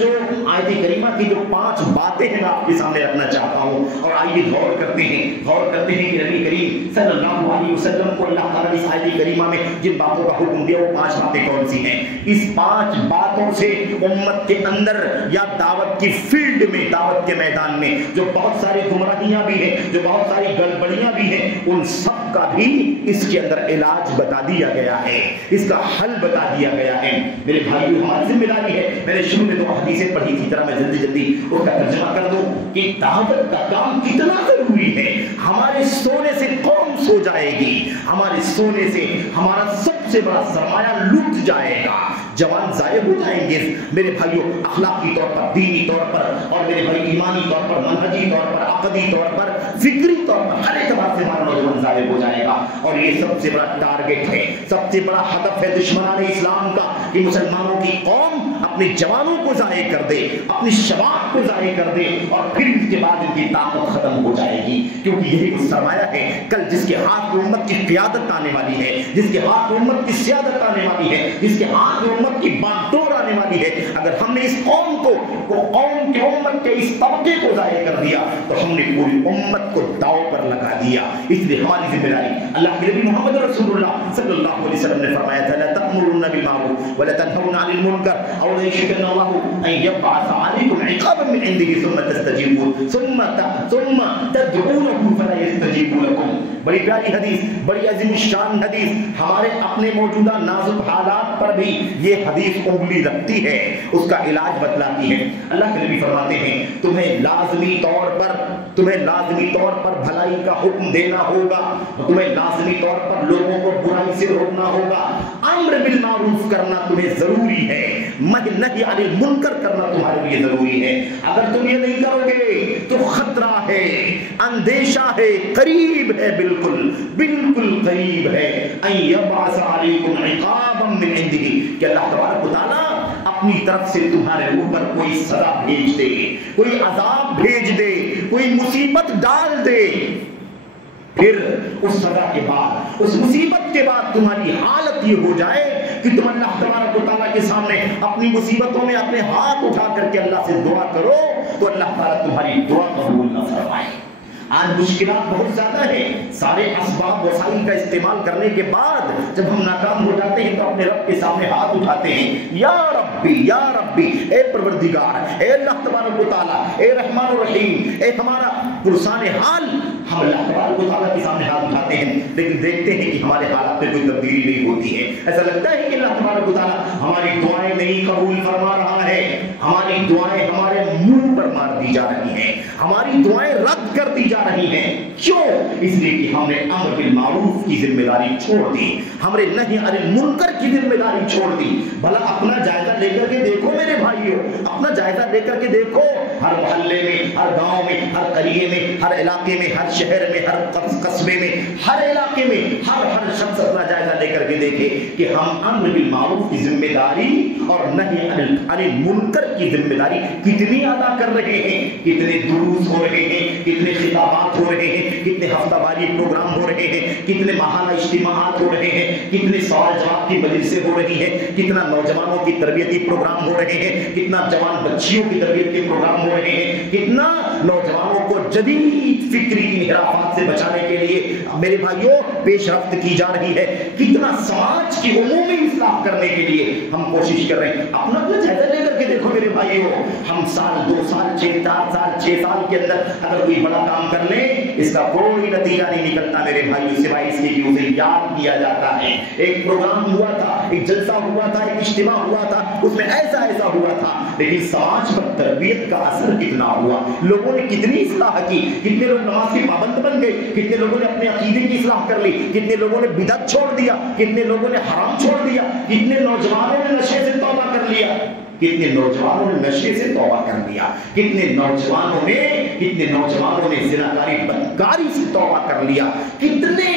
جو آیت کریمہ کی جو 5 باتیں ہیں میں آپ کے سامنے رکھنا چاہتا ہوں، اور آئیے غور کرتے ہیں کہ نبی کریم صلی اللہ علیہ وسلم کو اللہ تعالیٰ نے اس آیت کریمہ میں جن باتوں کا حکم دیا وہ 5 باتیں کون سی ہیں۔ اس 5 باتوں سے امت کے اندر یا دعوت کی فیلڈ میں، دعوت کے میدان میں جو بہت ساری گمراہیاں بھی ہیں، جو بہت ساری گڑبڑیاں بھی ہیں، ان سب کا بھی اس کے اندر علاج بتا دیا گیا ہے، اس کا حل بتا دیا گیا ہے۔ میرے بھائیو، ہماری ذمہ داری ہے، میں نے شروع میں 2 حدیثیں پڑھی تھی، ذرا میں جلدی اس کا ترجمہ کر دوں کہ دعوت کا کام کتنا ضروری ہے۔ ہمارے سونے سے قوم سو جائے گی، ہمارے سونے سے ہمارا سب سے بڑا سرمایہ لٹ جائے گا، جوان ضائع ہو جائیں گے میرے بھائیو، اخلاقی طور پر، دینی طور پر، اور میرے بھائی ایمانی طور پر، منہجی طور پر، عقدی طور پر، فکری طور پر، ہر اعتبار سے ہمارا نوجوان ضائع ہو جائے گا۔ اور یہ سب سے بڑا ٹارگٹ ہے، سب سے بڑا ہدف ہے دشمنان اسلام کا کہ مسلمانوں کی قوم اپنے جوانوں کو ضائع کر دے، اپنی شباب کو ضائع کر دے، اور پھر اس کے بعد ان کی طاقت ختم ہو جائے گی، کیونکہ یہی وہ سرمایہ ہے کل جس کے ہاتھ میں امت کی قیادت آنے والی ہے، جس کے ہاتھ میں امت کی سیادت آنے والی ہے، جس کے ہاتھ میں امت کی بانٹور آنے آنے والی ہے. اگر ہم نے اس قوم کو قوم کے امت کے اس طبقے کو ضائع کر دیا تو ہم نے پوری امت کو داؤ پر لگا دیا. اس لیے ہماری ذمہ داری, اللہ کے نبی محمد رسول اللہ صلی اللہ علیہ وسلم نے فرمایا تھا لا تأمرون بالمعروف ولا تنهون عن المنکر او ليشهدن الله ان يبعث عليكم عقابا من عنده ثم تستجيبون ثم تدعونه فلا يستجيب لكم. بڑی پیاری حدیث, بڑی عظیم شان حدیث. ہمارے اپنے موجودہ نازک حالات پر بھی یہ حدیث انگلی رکھتی ہے, اس کا علاج بتلاتی ہے. اللہ کے نبی فرماتے ہیں تمہیں لازمی طور پر بھلائی کا حکم دینا ہوگا, تمہیں لازمی طور پر لوگوں کو برائی سے روکنا ہوگا. امر بالمعروف کرنا تمہیں ضروری ہے, نہی عن المنکر کرنا تمہارے لیے ضروری ہے. اگر تم یہ نہیں کرو گے تو خطرہ ہے, اندیشہ ہے, قریب ہے, بالکل قریب ہے ان یبعث علیکم عقابا من عنده, کہ اللہ تبارک و تعالی اپنی طرف سے تمہارے اوپر کوئی سزا بھیج دے, کوئی عذاب بھیج دے, کوئی مصیبت ڈال دے. پھر اس سزا کے بعد, اس مصیبت کے بعد تمہاری حالت یہ ہو جائے کہ تم اللہ تبارک و تعالیٰ کے سامنے اپنی مصیبتوں میں اپنے ہاتھ اٹھا کر کے اللہ سے دعا کرو تو اللہ تعالیٰ تمہاری دعا قبول نہ فرمائے. آج مشکلات بہت زیادہ ہیں, سارے اسباب وسائل کا استعمال کرنے کے بعد جب ہم ناکام ہو جاتے ہیں تو اپنے رب کے سامنے ہاتھ اٹھاتے ہیں, یا ربی, اے پروردگار, اے اللہ تبارک و تعالیٰ, اے رحمان الرحیم, اے ہمارا پرسان حال. ہم اللہ تبارک و تعالیٰ کے سامنے ہاتھ اٹھاتے ہیں لیکن دیکھتے ہیں کہ ہمارے حالات میں کوئی تبدیلی نہیں ہوتی ہے. ایسا لگتا ہے کہ اللہ تبارک و تعالیٰ ہماری دعائیں نہیں قبول فرما رہا ہے, ہماری دعائیں ہمارے منہ پر مار دی جا رہی ہیں, ہماری دعائیں رد کر دی جا رہی ہیں. کیوں؟ اس لیے کہ ہم نے امر بالمعروف کی ذمہ داری چھوڑ دی, ہم نے نہی عن المنکر کی ذمہ داری چھوڑ دی. بھلا اپنا جائزہ لے کر کے دیکھو میرے بھائیوں, اپنا جائزہ لے کر کے دیکھو. ہر محلے میں, ہر گاؤں میں, ہر قریے میں, ہر علاقے میں, ہر شہر میں, ہر قصبے میں, ہر علاقے میں ہر شخص اپنا جائزہ لے کر کے دیکھے کہ ہم امر بالمعروف کی ذمہ داری اور نہی عن المنکر کی ذمہ داری کتنی ادا کر رہے ہیں. کتنے دروس ہو رہے ہیں, کتنے خطابات ہو رہے ہیں, کتنے ہفتہ واری پروگرام ہو رہے ہیں, کتنے ماہانہ اجتماعات ہو رہے ہیں, کتنے سوال جواب کی مجلسیں ہو رہی ہیں, کتنا نوجوانوں کی تربیتی پروگرام ہو رہے ہیں, کتنا جوان بچیوں کی تربیت کے پروگرام ہو رہے ہیں, کتنا نوجوانوں کو جدید فکری انحرافات سے بچانے کے لیے میرے بھائیوں پیش رفت کی جا رہی ہے, کتنا سماج کی عمومی اصلاح کرنے کے لیے ہم کوشش کر رہے ہیں. اپنا جائزہ لے کر کے دیکھو میرے بھائیوں, ہم سال 2 سال 4 سال 6 سال کے اندر اگر کوئی بڑا کام کر لیں اس کا کوئی نتیجہ نہیں نکلتا میرے بھائیوں, سوائے اس کے کہ اسے یاد کیا جاتا ہے. ایک پروگرام ہوا تھا, ایک جلسہ ہوا تھا, ایک اجتماع ہوا تھا, اس میں ایسا ہوا تھا, لیکن سماج پر تربیت کا اثر کتنا ہوا, لوگوں نے کتنی اصلاح کی, کتنے لوگ نماز کے پابند بن گئے, کتنے لوگوں نے اپنے عقیدے کی اصلاح کر لی, کتنے لوگوں نے بدعت چھوڑ دیا, کتنے لوگوں نے حرام چھوڑ دیا, کتنے نوجوانوں نے نشے سے توبہ کر لیا, کتنے نوجوانوں نے نشے سے توبہ کر لیا, کتنے نوجوانوں نے زناکاری بدکاری سے توبہ کر لیا, کتنے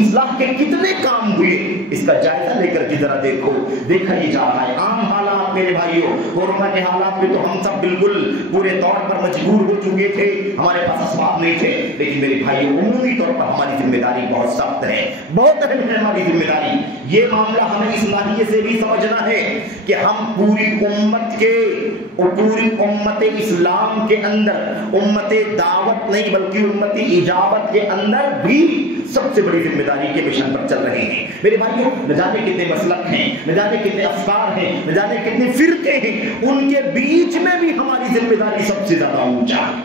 اصلاح کے کتنے کام ہوئے. اس کا جائزہ لے کر کے ذرا دیکھو, دیکھا یہ جا رہا ہے. عام حالات میرے بھائیوں, کورونا کے حالات میں تو ہم سب بالکل پورے طور پر مجبور ہو چکے تھے, ہمارے پاس اسباب نہیں تھے, لیکن میرے بھائیوں عمومی طور پر ہماری ذمہ داری بہت سخت ہے, بہت اہم ہے ہماری ذمہ داری. یہ معاملہ ہمیں اس ناحیے سے بھی سمجھنا ہے کہ ہم پوری امت اسلام کے اندر, امت دعوت نہیں بلکہ امت اجابت کے اندر بھی سب سے بڑی ذمہ داری کے مشن پر چل رہے ہیں میرے بھائیوں. نہ جانے کتنے مسلک ہیں, نہ جانے کتنے افکار ہیں, نہ جانے کتنے فرقے ہیں, ان کے بیچ میں بھی ہماری ذمہ داری سب سے زیادہ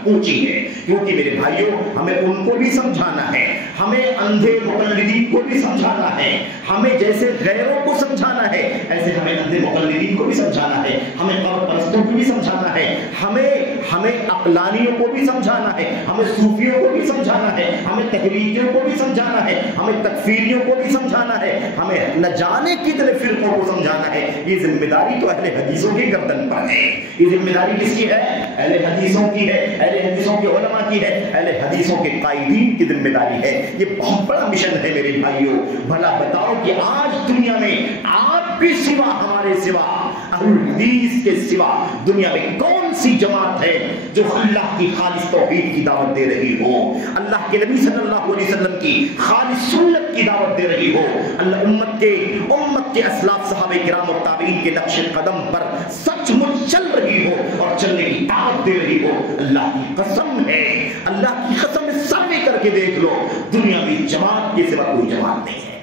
اونچی ہے, کیونکہ میرے بھائیوں ہمیں ان کو بھی سمجھانا ہے, ہمیں اندھے مقلدین کو بھی سمجھانا ہے, ہمیں جیسے غیروں کو سمجھانا ہے ایسے ہمیں اندھے مقلدین کو بھی سمجھانا ہے, ہمیں قبر پرستوں کو بھی سمجھانا ہے, ہمیں عقلانیوں کو بھی سمجھانا ہے, ہمیں صوفیوں کو بھی سمجھانا ہے, ہمیں تحریکیوں کو بھی سمجھانا ہے, ہمیں تکفیریوں کو بھی سمجھانا ہے, ہمیں نہ جانے کتنے فرقوں کو سمجھانا ہے. یہ ذمہ داری تو اہل حدیثوں کی گردن پر ہے. یہ ذمہ داری کس کی ہے؟ اہل حدیثوں کی ہے, اہل حدیثوں کے علماء کی ہے, اہل حدیثوں کے قائدین کی ذمہ داری ہے. یہ بہت بڑا مشن ہے میرے بھائیوں. بھلا بتاؤ کہ آج دنیا میں آپ کے سوا, ہمارے سوا الحدیث کے سوا دنیا میں کون سی جماعت ہے جو اللہ کی خالص توحید کی دعوت دے رہی ہو، اللہ کے نبی صلی اللہ علیہ وسلم کی خالص سنت کی دعوت دے رہی ہو، اللہ امت کے اسلاف صحابہ کرام اور تابعین کے نقش قدم پر سچ مچ چل رہی ہو اور چلنے کی دعوت دے رہی ہو، اللہ کی قسم ہے، اللہ کی قسم ہے، سروے کر کے دیکھ لو، دنیا میں جماعت کے سوا کوئی جماعت نہیں ہے،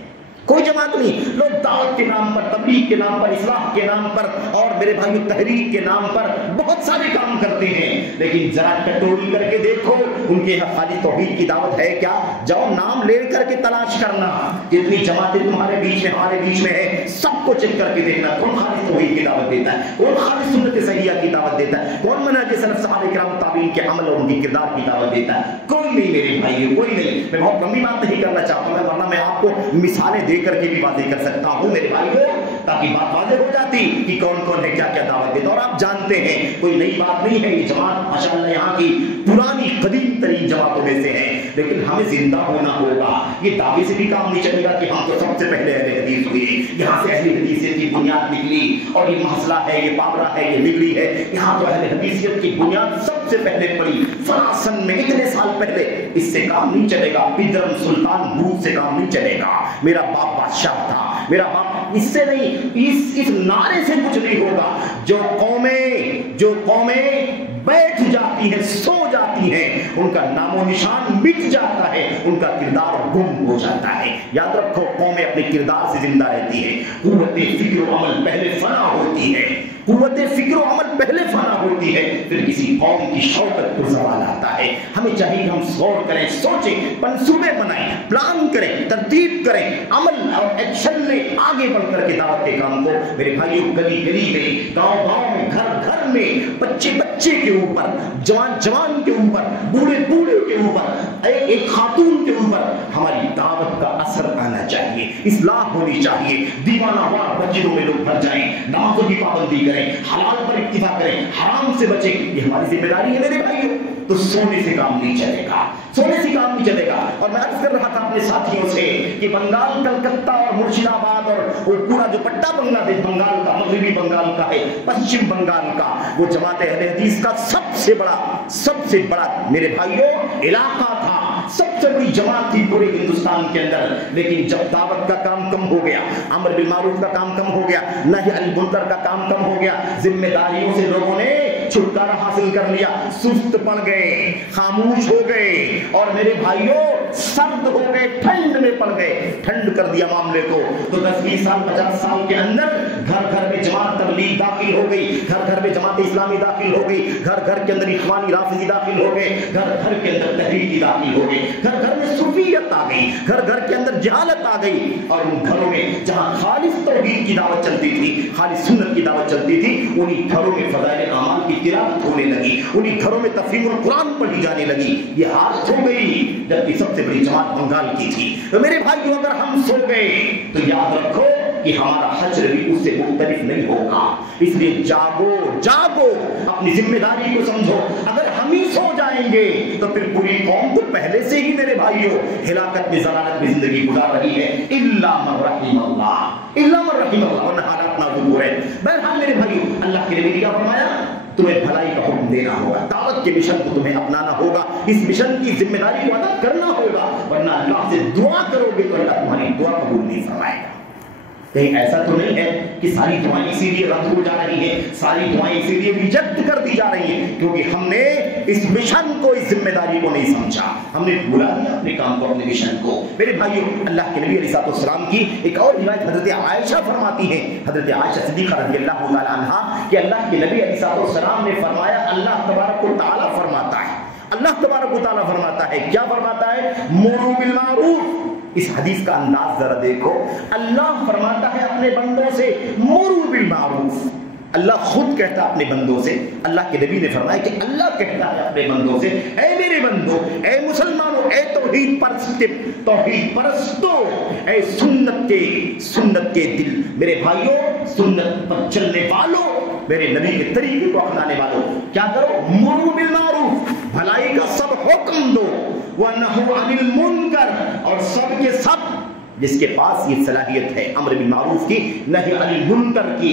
کوئی جماعت نہیں۔ لوگ دعوت کے نام پر، تبلیغ کے نام پر، اصلاح کے نام پر اور میرے بھائیو تحریک کے نام پر بہت سارے کام کرتے ہیں، لیکن ذرا ٹٹوری کر کے دیکھو ان کے یہاں خالی توحید کی دعوت ہے کیا؟ جاؤ نام لے کر کے تلاش کرنا، جتنی جماعتیں تمہارے بیچ میں ہمارے بیچ میں ہے سب کو چیک کر کے دیکھنا، کون خالی توحید کی دعوت دیتا ہے، کون خالی سنت صحیحہ کی دعوت دیتا ہے، کون منہج سلف صحابہ کرام تابعین کے عمل اور ان کی کردار کی دعوت دیتا ہے؟ کوئی نہیں میرے بھائیو، کوئی نہیں۔ میں بہت لمبی بات نہیں کرنا چاہتا ہوں، ورنہ میں آپ کو مثالیں دے کر کے بھی واضح کر سکتا ہوں میرے بھائیو، تاکہ بات واضح ہو جاتی کہ کون کون ہے، کیا کیا دعوت دیتا، اور آپ جانتے ہیں کوئی نئی بات نہیں ہے، یہ جماعت ماشاءاللہ یہاں کی پرانی قدیم ترین جماعتوں میں سے ہے، لیکن ہمیں زندہ ہونا ہوگا۔ یہ دعوے سے بھی کام نہیں چلے گا کہ ہم تو سب سے پہلے اہل حدیث ہوئے، یہاں سے اہل حدیثیت کی بنیاد نکلی اور یہ مسئلہ ہے، یہ پاورا ہے، یہ بگڑی ہے، یہاں تو اہل حدیثیت کی بنیاد سب سے پہلے پڑی فلاں سن میں اتنے سال پہلے۔ اس سے کام نہیں چلے گا، پدرم سلطان بھوت سے کام نہیں چلے گا، میرا باپ بادشاہ تھا، میرا باپ، اس سے نہیں، اس نعرے سے کچھ نہیں ہوگا۔ جو قومیں بیٹھ جاتی ہیں، سو جاتی ہیں، ان کا نام و نشان مٹ جاتا ہے، ان کا کردار گم ہو جاتا ہے۔ یاد رکھو، قومیں اپنے کردار سے زندہ رہتی ہیں، قوت فکر و عمل پہلے فنا ہوتی ہے، قوت فکر و عمل پہلے فنا ہوتی ہے، پھر کسی قوم کی شوکت پر زوال آتا ہے۔ ہمیں چاہیے کہ ہم غور کریں، سوچیں، منصوبے بنائیں، پلان کریں، ترتیب کریں، عمل اور ایکشن میں آگے بڑھ کر کے دعوت کے کام کو میرے بھائیوں گلی گلی میں، گاؤں گاؤں میں، گھر گھر میں، بچے بچے کے اوپر، جوان جوان کے اوپر، بوڑھے بوڑھے کے اوپر، ایک خاتون کے اوپر ہماری دعوت کا اثر آنا چاہیے، اصلاح ہونی چاہیے، دیوانہ وار مسجدوں میں لوگ بھر جائیں، نمازوں کی پابندی کریں، حلال پر اکتفا کریں، حرام سے بچیں، یہ ہماری ذمہ داری ہے میرے بھائیوں۔ تو سونے سے کام نہیں چلے گا، سونے سے کام نہیں چلے گا۔ اور میں عرض کر رہا تھا اپنے ساتھیوں سے کہ بنگال، کلکتہ اور مرشد آباد اور وہ پورا جو پٹا بنگلہ دیش، بنگال کا، مغربی بنگال کا ہے، پشچم بنگال کا، وہ جماعت اہل حدیث کا سب سے بڑا میرے بھائیوں علاقہ تھا، سب سے بڑی جماعت تھی پورے ہندوستان کے اندر۔ لیکن جب دعوت کا کام کم ہو گیا، امر بالمعروف کا کام کم ہو گیا، نہی عن المنکر کا کام کم ہو گیا، ذمہ داریوں سے لوگوں نے چھٹکارا حاصل کر لیا، سست پڑ گئے، خاموش ہو گئے، اور میرے بھائیوں سرد ہو گئے، ٹھنڈ میں پڑ گئے، ٹھنڈ کر دیا معاملے کو۔ تو 10-20 سال 50 سال کے اندر گھر گھر میں جماعت تبلیغ داخل ہو گئی، گھر گھر میں جماعت اسلامی داخل ہو گئی، گھر گھر کے اندر اخوانی رافضی داخل ہو گئے، گھر گھر کے اندر تحریکی داخل ہو گئے، گھر گھر میں صوفیت آ گئی، گھر گھر کے اندر جہالت آ گئی، اور ان گھروں میں جہاں خالص توحید کی دعوت چلتی تھی، خالص سنت کی دعوت چلتی تھی، انہی گھروں میں فضائل اعمال کی تلاوت ہونے لگی، انہی گھروں میں تفہیم القرآن پڑھی جانے لگی۔ یہ حالت ہو گئی جبکہ سب سے بڑی جماعت بنگال کی تھی۔ تو میرے بھائیوں، اگر ہم سو گئے تو یاد رکھو کہ ہمارا حشر بھی اس سے مختلف نہیں ہوگا۔ اس لیے جاگو، اپنی ذمہ داری کو سمجھو۔ اگر ہم ہی سو جائیں گے تو پھر پوری قوم تو پہلے سے ہی میرے بھائیوں ہلاکت میں، ضلالت میں زندگی گزار رہی ہے، الا من رحم اللہ، ورنہ حالات نازک ہو رہے ہیں۔ بہرحال میرے بھائیوں، اللہ کے نبی نے کیا فرمایا؟ تمہیں بھلائی کا حکم دینا ہوگا، دعوت کے مشن کو تمہیں اپنانا ہوگا، اس مشن کی ذمہ داری کو ادا کرنا ہوگا، ورنہ اللہ سے دعا کرو گے تو اللہ تمہاری دعا قبول نہیں فرمائے گا۔ کہیں ایسا تو نہیں ہے کہ ساری دعائیں اسی لیے رد ہو جا رہی ہیں، ساری دعائیں اسی لیے ریجیکٹ کر دی جا رہی ہیں کیونکہ ہم نے اس مشن کو، اس ذمہ داری کو نہیں سمجھا، ہم نے بھولا دیا اپنے کام کو، اپنے مشن کو۔ میرے بھائیوں، اللہ کے نبی علیہ الصلوۃ والسلام کی ایک اور روایت حضرت عائشہ فرماتی ہیں، حضرت عائشہ صدیقہ رضی اللہ تعالی عنہا، کہ اللہ کے نبی علیہ الصلوۃ والسلام نے فرمایا، اللہ تبارک و تعالی فرماتا ہے، اللہ تبارک و تعالی فرماتا ہے، کیا فرماتا ہے؟ مروا بالمعروف۔ اس حدیث کا انداز ذرا دیکھو، اللہ فرماتا ہے اپنے بندوں سے مروا بالمعروف، اللہ خود کہتا ہے اپنے بندوں سے، اللہ کے نبی نے فرمایا کہ اللہ کہتا ہے اپنے بندوں سے، اے میرے بندو، اے مسلمانوں، اے توحید پرستو، اے سنت کے دل، میرے بھائیوں، سنت پر چلنے والوں، میرے نبی کے طریقے کو اپنانے والوں، کیا کرو؟ مروا بالمعروف، بھلائی کا سب حکم دو، وَنَهُ عَنِ الْمُنْكَرِ، اور سب کے سب جس کے پاس یہ صلاحیت ہے امر بالمعروف کی، نہی عن المنکر کی،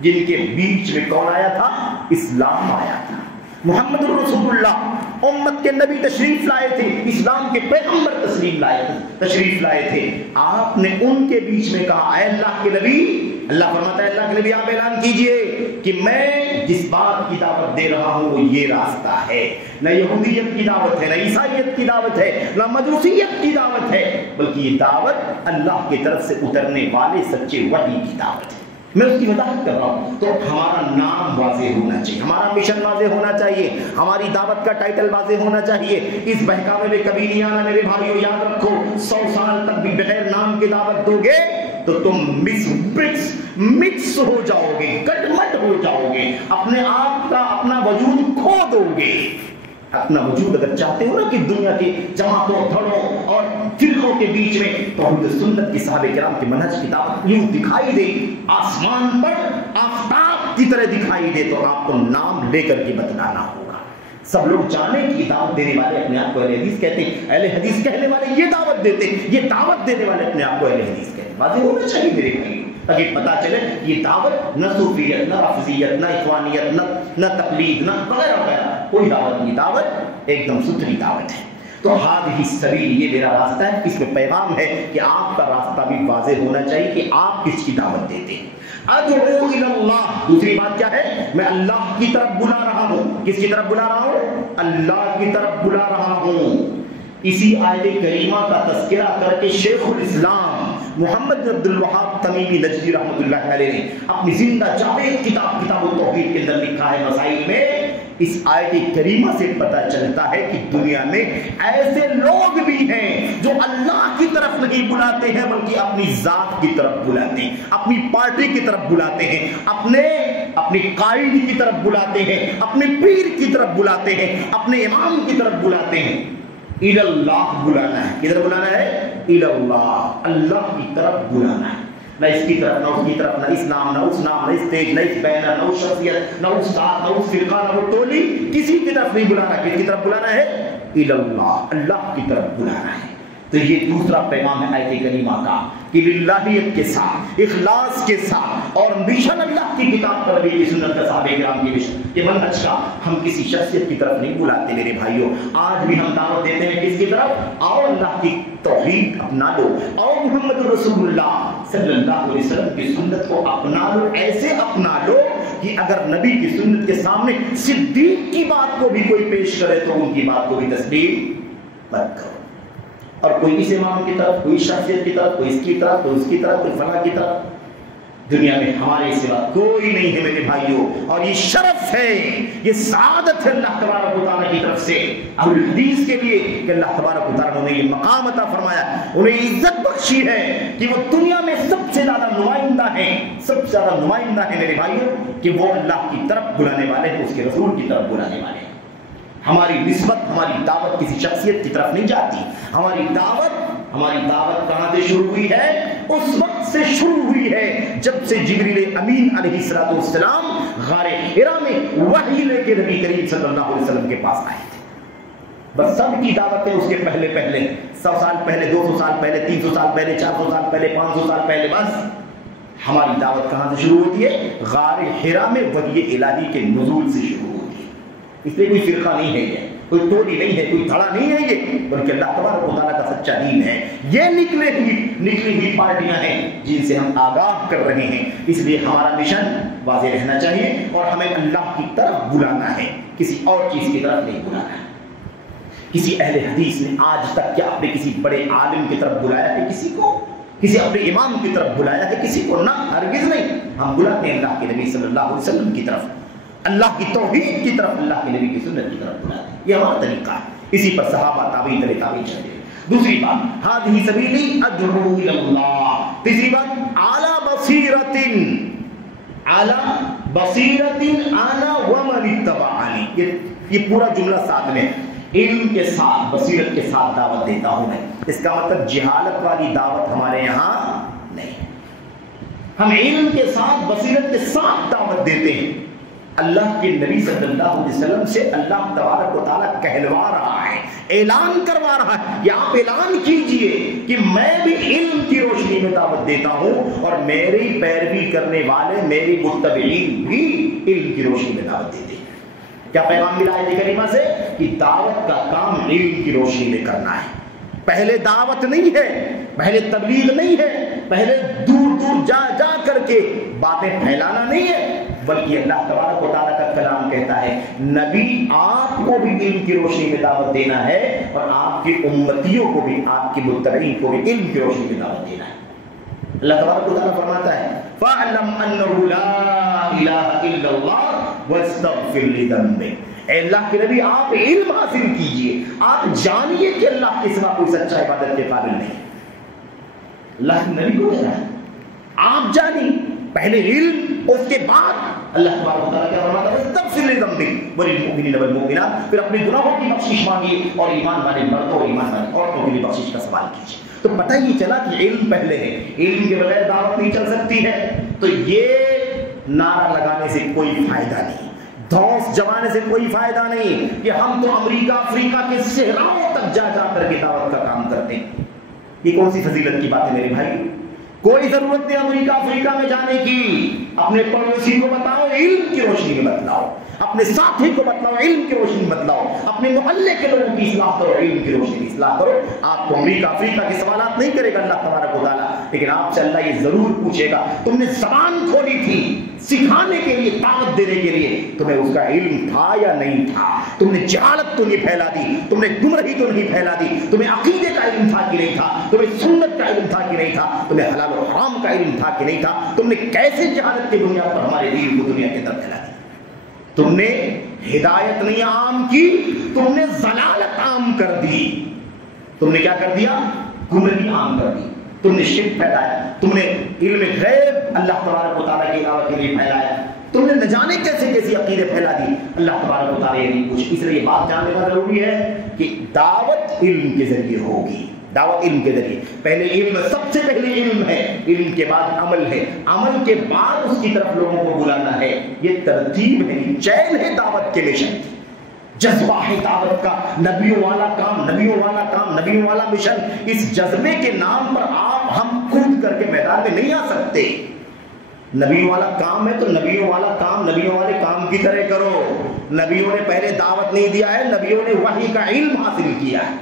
جن کے بیچ میں کون آیا تھا؟ اسلام آیا تھا۔ محمد رسول اللہ امت کے نبی تشریف لائے تھے، اسلام کے پیغمبر تشریف لائے تھے۔ آپ نے ان کے بیچ میں کہا اے اللہ کے نبی، اللہ فرماتا ہے اللہ کے نبی آپ اعلان کیجئے کہ میں جس بات کی دعوت دے رہا ہوں وہ یہ راستہ ہے، نہ یہودیت کی دعوت ہے، نہ عیسائیت کی دعوت ہے، نہ مجوسیت کی دعوت ہے، بلکہ یہ دعوت اللہ کی طرف سے اترنے والے سچے وحی کی دعوت ہے۔ میں اس کی وضاحت کر رہا ہوں۔ تو ہمارا نام واضح ہونا چاہیے، ہمارا مشن واضح ہونا چاہیے، ہماری دعوت کا ٹائٹل واضح ہونا چاہیے۔ اس بہکاوے میں کبھی نہیں آنا میرے بھائیو، یاد رکھو 100 سال تک بھی بغیر نام کی دعوت دو گے تو تم مکس ہو جاؤ گے، گٹمٹ ہو جاؤ گے، اپنے آپ کا اپنا وجود کھو دو گے۔ اپنا وجود اگر چاہتے ہو نا کہ دنیا کی جماعتوں دھڑوں اور فرقوں کے بیچ میں توحید سنت کی صحابہ کرام کے منہج کی دعوت یوں دکھائی دے، آسمان پر آفتاب کی طرح دکھائی دے، تو آپ کو نام لے کر کے بتلانا ہوگا۔ سب لوگ جانے کی دعوت دینے والے اپنے آپ کو اہل حدیث کہتے ہیں، اہل حدیث کہنے والے یہ دعوت دیتے ہیں، یہ دعوت دینے والے اپنے آپ کو اہل حدیث کہتے ہیں۔ واضح ہونا چاہیے میرے بھائی، تاکہ پتا چلے یہ دعوت نہ صوفیت، نہ رافضیت، نہ اخوانیت، نہ تقلید، نہ وغیرہ وغیرہ کوئی دعوت نہیں، دعوت ایک دم ستھری دعوت ہے۔ تو ہذہ السبیل، یہ میرا راستہ ہے، اس میں پیغام ہے کہ آپ کا راستہ بھی واضح ہونا چاہیے کہ آپ کس کی دعوت دیتے ہیں۔ ادعو الی اللہ، دوسری بات کیا ہے؟ میں اللہ کی طرف بلا رہا ہوں۔ کس کی طرف بلا رہا ہوں؟ اللہ کی طرف بلا رہا ہوں۔ اسی آیت کریمہ کا تذکرہ کر کے شیخ الاسلام محمد بن عبد الوہاب تمیمی نجدی رحمۃ اللہ علیہ نے اپنی زندہ جاوید کتاب التوحید کے اندر لکھا ہے مسائل میں، اس آیت کریمہ سے پتہ چلتا ہے کہ دنیا میں ایسے لوگ بھی ہیں جو اللہ کی طرف نہیں بلاتے ہیں بلکہ اپنی ذات کی طرف بلاتے ہیں، اپنی پارٹی کی طرف بلاتے ہیں، اپنی قائد کی طرف بلاتے ہیں، اپنے پیر کی طرف بلاتے ہیں، اپنے امام کی طرف بلاتے ہیں۔ الی اللہ بلانا ہے، کدھر بلانا ہے؟ الی اللہ، اللہ کی طرف بلانا ہے، نہ اس کی طرف نہ اس کی طرف، نہ اس نام نہ اس نام، نہ اس تیج نہ اس بینر، نہ اس شخصیت، نہ اس ذات، نہ اس فرقہ، نہ وہ ٹولی، کسی کی طرف نہیں بلانا۔ کس کی طرف بلانا ہے؟ الی اللہ، اللہ کی طرف بلانا ہے۔ تو یہ دوسرا پیغام ہے آیت کریمہ کا کہ للہیت کے ساتھ، اخلاص کے ساتھ، اور مشن اللہ کی کتاب پر بھی سنت کا صحابہ کرام کی مشن کے منہج کا، ہم کسی شخصیت کی طرف نہیں بلاتے میرے بھائیوں۔ آج بھی ہم دعوت دیتے ہیں کس کی طرف؟ آؤ اللہ کی توحید اپنا لو، آؤ محمد رسول اللہ صلی اللہ علیہ وسلم کی سنت کو اپنا لو، ایسے اپنا لو کہ اگر نبی کی سنت کے سامنے صدیق کی بات کو بھی کوئی پیش کرے تو ان کی بات کو بھی تسلیم مت کرو، اور کوئی اس امام کی طرف، کوئی شخصیت کی طرف، کوئی اس کی طرف، کوئی اس کی طرف، کوئی فلاں کی طرف، دنیا میں ہمارے سوا کوئی نہیں ہے میرے بھائیوں۔ اور یہ شرف ہے، یہ سعادت ہے اللہ تبارک و تعالیٰ کی طرف سے اہل الحدیث کے لیے کہ اللہ تبارک و تعالیٰ نے یہ مقام عطا فرمایا، انہیں عزت بخشی ہے کہ وہ دنیا میں سب سے زیادہ نمائندہ ہیں، سب سے زیادہ نمائندہ ہیں میرے بھائیوں، کہ وہ اللہ کی طرف بلانے والے ہیں، اس کے رسول کی طرف بلانے والے ہیں۔ ہماری نسبت، ہماری دعوت کسی شخصیت کی طرف نہیں جاتی، ہماری دعوت کہاں سے شروع ہوئی ہے؟ اس وقت سے شروع ہوئی ہے جب سے جبریل امین علیہ السلام غار حرا میں وحی لے کے نبی کریم صلی اللہ علیہ وسلم کے پاس آئے تھے۔ بس سب کی دعوتیں اس کے پہلے 100 سال پہلے، 200 سال پہلے، 300 سال پہلے، 400 سال پہلے، 500 سال پہلے۔ بس ہماری دعوت کہاں سے شروع ہوتی ہے؟ غار حرا میں وحی الہی کے نزول سے شروع ہوتی ہے۔ اس لیے کوئی فرقہ نہیں ہے، یہ کوئی ٹولی نہیں ہے، کوئی دھڑا نہیں ہے، یہ بلکہ اللہ تبارک و تعالیٰ کا سچا دین ہے۔ یہ نکلی ہوئی پارٹیاں ہیں جن سے ہم آگاہ کر رہے ہیں۔ اس لیے ہمارا مشن واضح رہنا چاہیے اور ہمیں اللہ کی طرف بلانا ہے، کسی اور چیز کی طرف نہیں بلانا ہے۔ کسی اہل حدیث نے آج تک کیا اپنے کسی بڑے عالم کی طرف بلایا ہے کسی کو؟ کسی اپنے امام کی طرف بلایا ہے کسی کو؟ نہ، ہرگز نہیں۔ ہم بلاتے ہیں اللہ کے نبی صلی اللہ علیہ وسلم کی طرف، اللہ کی توحید کی طرف، اللہ کے نبی کی سنت کی طرف بلاتے ہیں۔ یہ ہمارا طریقہ ہے، اسی پر صحابہ تابعین تابعین چلے۔ دوسری بات ھذہ سبیلی ادعو الی اللہ۔ تیسری بات اعلی بصیرۃ انا ومن اتبعنی۔ یہ پورا جملہ ساتھ میں علم کے ساتھ، بصیرت کے ساتھ دعوت دیتا ہوں میں۔ اس کا مطلب جہالت والی دعوت ہمارے یہاں نہیں، ہم علم کے ساتھ، بصیرت کے ساتھ دعوت دیتے ہیں۔ اللہ کے نبی صلی اللہ علیہ وسلم سے اللہ تبارک و تعالیٰ کہلوا رہا ہے اعلان کروا رہا ہے کہ آپ اعلان کیجئے کہ میں بھی علم کی روشنی میں دعوت دیتا ہوں اور میری پیروی کرنے والے میری متبعین بھی علم کی روشنی میں دعوت دیتے ہیں۔ کیا پیغام ملا آیت کریمہ سے؟ کہ دعوت کا کام علم کی روشنی میں کرنا ہے۔ پہلے دعوت نہیں ہے، پہلے تبلیغ نہیں ہے، پہلے دور دور جا جا کر کے باتیں پھیلانا نہیں ہے، بلکہ اللہ تبارک و تعالیٰ کا کلام کہتا ہے نبی آپ کو بھی علم کی روشنی میں دعوت دینا ہے اور آپ کی امتیوں کو بھی، آپ کی متبعین کو بھی علم کی روشنی میں دعوت دینا ہے۔ اللہ تبارک و تعالیٰ فرماتا ہے فَاعْلَمْ أَنَّهُ لَا إِلَهَ إِلَّا اللَّهُ وَاسْتَغْفِرْ لِذَنبِكَ۔ اے اللہ کے نبی آپ علم حاصل کیجئے، آپ جانیے کہ اللہ کے سوا کوئی سچا عبادت کے قابل نہیں۔ اللہ کے نبی کو کہنا ہے آپ جانیے، پہلے علم، اس کے بعد اللہ تبارک و تعالیٰ کیا فرماتا ہے استغفر لذنبک وللمؤمنین والمؤمنات، پھر اپنے گناہوں کی بخشش مانگیے اور ایمان والے مردوں اور ایمان والے عورتوں کے لیے بخشش کا سوال کیجیے۔ تو پتہ یہ چلا کہ علم پہلے ہے، علم کے بغیر دعوت نہیں چل سکتی ہے۔ تو یہ نعرہ لگانے سے کوئی فائدہ نہیں، دھوس جمانے سے کوئی فائدہ نہیں کہ ہم تو امریکہ افریقہ کے صحراؤں تک جا جا کر کے دعوت کا کام کرتے ہیں۔ یہ کون سی فضیلت کی بات ہے میرے بھائی؟ کوئی ضرورت نہیں امریکہ افریقہ میں جانے کی۔ اپنے پڑوسی کو بتاؤ علم کی روشنی میں بتلاؤ، اپنے ساتھی کو بتلاؤ علم کی روشنی میں بتلاؤ، اپنے محلے کے لوگوں کی اصلاح کرو، علم کی روشنی کی اصلاح کرو۔ آپ کو امریکہ افریقہ کے سوالات نہیں کرے گا اللہ تبارک و تعالیٰ، لیکن آپ سے اللہ یہ ضرور پوچھے گا تم نے زبان کھولی تھی سکھانے کے لیے، دعوت دینے کے لیے، تمہیں اس کا علم تھا یا نہیں تھا؟ تم نے جہالت تو نہیں پھیلا دی، تم نے گمراہی تو نہیں پھیلا دی، تمہیں عقیدے کا علم تھا کہ نہیں تھا، تمہیں سنت کا علم تھا کہ نہیں تھا، تمہیں حلال و حرام کا علم تھا کہ نہیں تھا؟ تم نے کیسے جہالت کی بنیاد پر ہمارے دین کو دنیا کے اندر پھیلا دی؟ تم نے ہدایت نہیں عام کی، تم نے ضلالت عام کر دی۔ تم نے کیا کر دیا؟ گمراہی عام کر دی، تم نے شرک پھیلایا، تم نے علم غیب اللہ تبارک و تعالیٰ کے علاوہ کے لیے پھیلایا، تم نے نہ جانے کیسے کیسی عقیدے پھیلا دی۔ اللہ تبارک و تعالیٰ یہ نہیں کچھ، اس لیے یہ بات جاننے کا ضروری ہے کہ دعوت علم کے ذریعے ہوگی، دعوت علم کے ذریعے۔ پہلے علم، سب سے پہلے علم ہے، علم کے بعد عمل ہے، عمل کے بعد اس کی طرف لوگوں کو بلانا ہے۔ یہ ترتیب ہے، چین ہے دعوت کے مشن کی، جذبہ ہے دعوت کا، نبیوں والا کام، نبیوں والا کام، نبیوں والا مشن۔ اس جذبے کے نام پر آپ ہم کود کر کے میدان میں نہیں آ سکتے۔ نبیوں والا کام ہے تو نبیوں والا کام نبیوں والے کام کی طرح کرو۔ نبیوں نے پہلے دعوت نہیں دیا ہے، نبیوں نے وحی کا علم حاصل کیا ہے،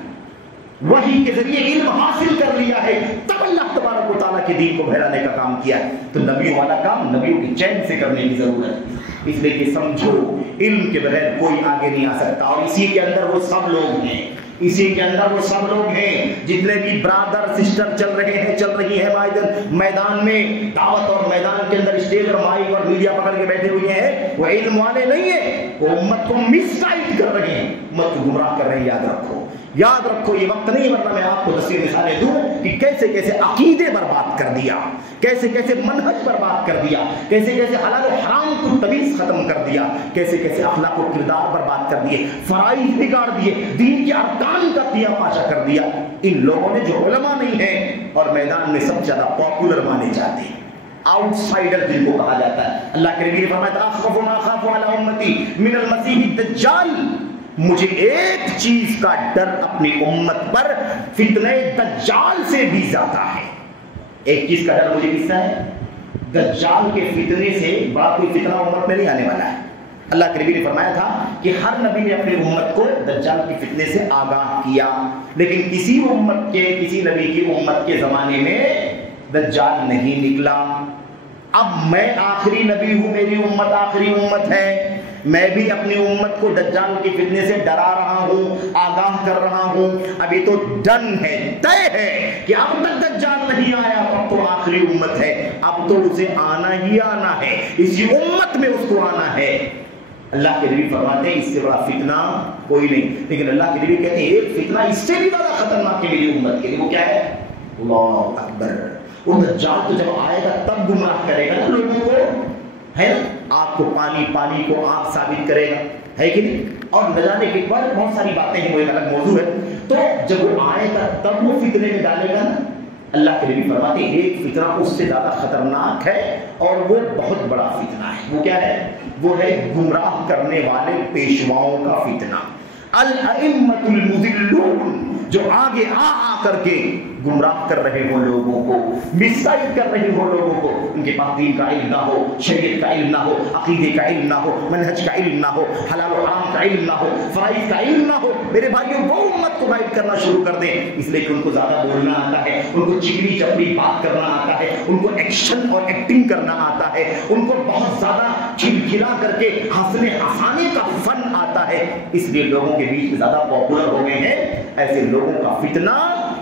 وحی کے ذریعے علم حاصل کر لیا ہے، تب اللہ تبارک و تعالیٰ کے دین کو پھیلانے کا کام کیا ہے۔ تو نبیوں والا کام نبیوں کی چین سے کرنے کی ضرورت ہے۔ اس لیے کہ سمجھو علم کے بغیر کوئی آگے نہیں آ سکتا، اور اسی کے اندر وہ سب لوگ ہیں، اسی کے اندر وہ سب لوگ ہیں جتنے بھی برادر سسٹر چل رہے ہیں، چل رہی ہیں میدان میں، دعوت اور میدان کے اندر اسٹیج اور مائک اور میڈیا پکڑ کے بیٹھے ہوئے ہیں، وہ علم والے نہیں ہیں، وہ امت کو مس گائیڈ کر رہے ہیں، امت کو گمراہ کر رہے ہیں۔ یاد رکھو یہ وقت نہیں، ورنہ میں آپ کو 10 مثالیں دوں کہ کیسے کیسے عقیدے برباد کر دیا، کیسے کیسے منہج برباد کر دیا، کیسے کیسے حلال و حرام کو تمیز ختم کر دیا، کیسے کیسے اخلاق و کردار برباد کر دیے، فرائض بگاڑ دیے، دین کے ارکان کا دیا پاشا کر دیا۔ ان لوگوں نے جو علماء نہیں ہیں اور میدان میں سب سے زیادہ پاپولر مانے جاتے ہیں، آؤٹ سائڈر جن کو کہا جاتا ہے۔ اللہ کے نبی نے فرمایا اخاف ما اخاف علی امتی من المسیح الدجال، مجھے ایک چیز کا ڈر اپنی امت پر فتنہ دجال سے بھی زیادہ ہے۔ ایک چیز کا ڈر مجھے کس سے ہے؟ دجال کے فتنے سے بڑا کوئی فتنہ امت میں نہیں آنے والا ہے۔ اللہ کے نبی نے فرمایا تھا کہ ہر نبی نے اپنی امت کو دجال کے فتنے سے آگاہ کیا، لیکن کسی نبی کی امت کے زمانے میں دجال نہیں نکلا۔ اب میں آخری نبی ہوں، میری امت آخری امت ہے، میں بھی اپنی امت کو دجال کے فتنے سے ڈرا رہا ہوں، آگاہ کر رہا ہوں۔ ابھی تو ڈن ہے، طے ہے کہ اب تک دجال نہیں آیا، اب تو آخری امت ہے، اب تو اسے آنا ہی آنا ہے، اسی امت میں اس کو آنا ہے۔ اللہ کے نبی فرماتے ہیں اس سے بڑا فتنہ کوئی نہیں، لیکن اللہ کے نبی کہتے ہیں ایک فتنہ اس سے بھی زیادہ خطرناک ہے میری امت کے لیے، وہ کیا ہے؟ اللہ اکبر، وہ دجال تو جب آئے گا تب گمراہ کرے گا نا لوگوں کو، ہے نا، آگ کو پانی کو آگ ثابت کرے گا، ہے کہ نہیں؟ اور نہ جانے کے بعد بہت ساری باتیں ہیں، وہ ایک الگ موضوع ہے۔ تو جب وہ آئے گا تب وہ فتنے میں ڈالے گا نا۔ اللہ کے نبی فرماتے ہیں ایک فتنہ اس سے زیادہ خطرناک ہے اور وہ بہت بڑا فتنہ ہے۔ وہ کیا ہے؟ وہ ہے گمراہ کرنے والے پیشواؤں کا فتنہ۔ الائمۃ المضلون، جو آگے آ کر کے گمراہ کر رہے ہوں لوگوں کو، مسائل کر رہے ہوں لوگوں کو، ان کے پاس دین کا علم نہ ہو، شریعت کا علم نہ ہو، عقیدے کا علم نہ ہو، منہج کا علم نہ ہو، حلال و حرام کا علم نہ ہو، فرائض کا علم نہ ہو، میرے بھائیوں وہ امت کو گائیڈ کرنا شروع کر دیں، اس لیے کہ ان کو زیادہ بولنا آتا ہے، ان کو چکری چپڑی بات کرنا آتا ہے، ان کو ایکشن اور ایکٹنگ کرنا آتا ہے، ان کو بہت زیادہ کھلکھلا کر کے ہنسنے ہنسانے کا فن آتا ہے، اس لیے لوگوں کے بیچ میں زیادہ پاپولر ہو گئے ہیں۔ ایسے لوگوں کا فتنہ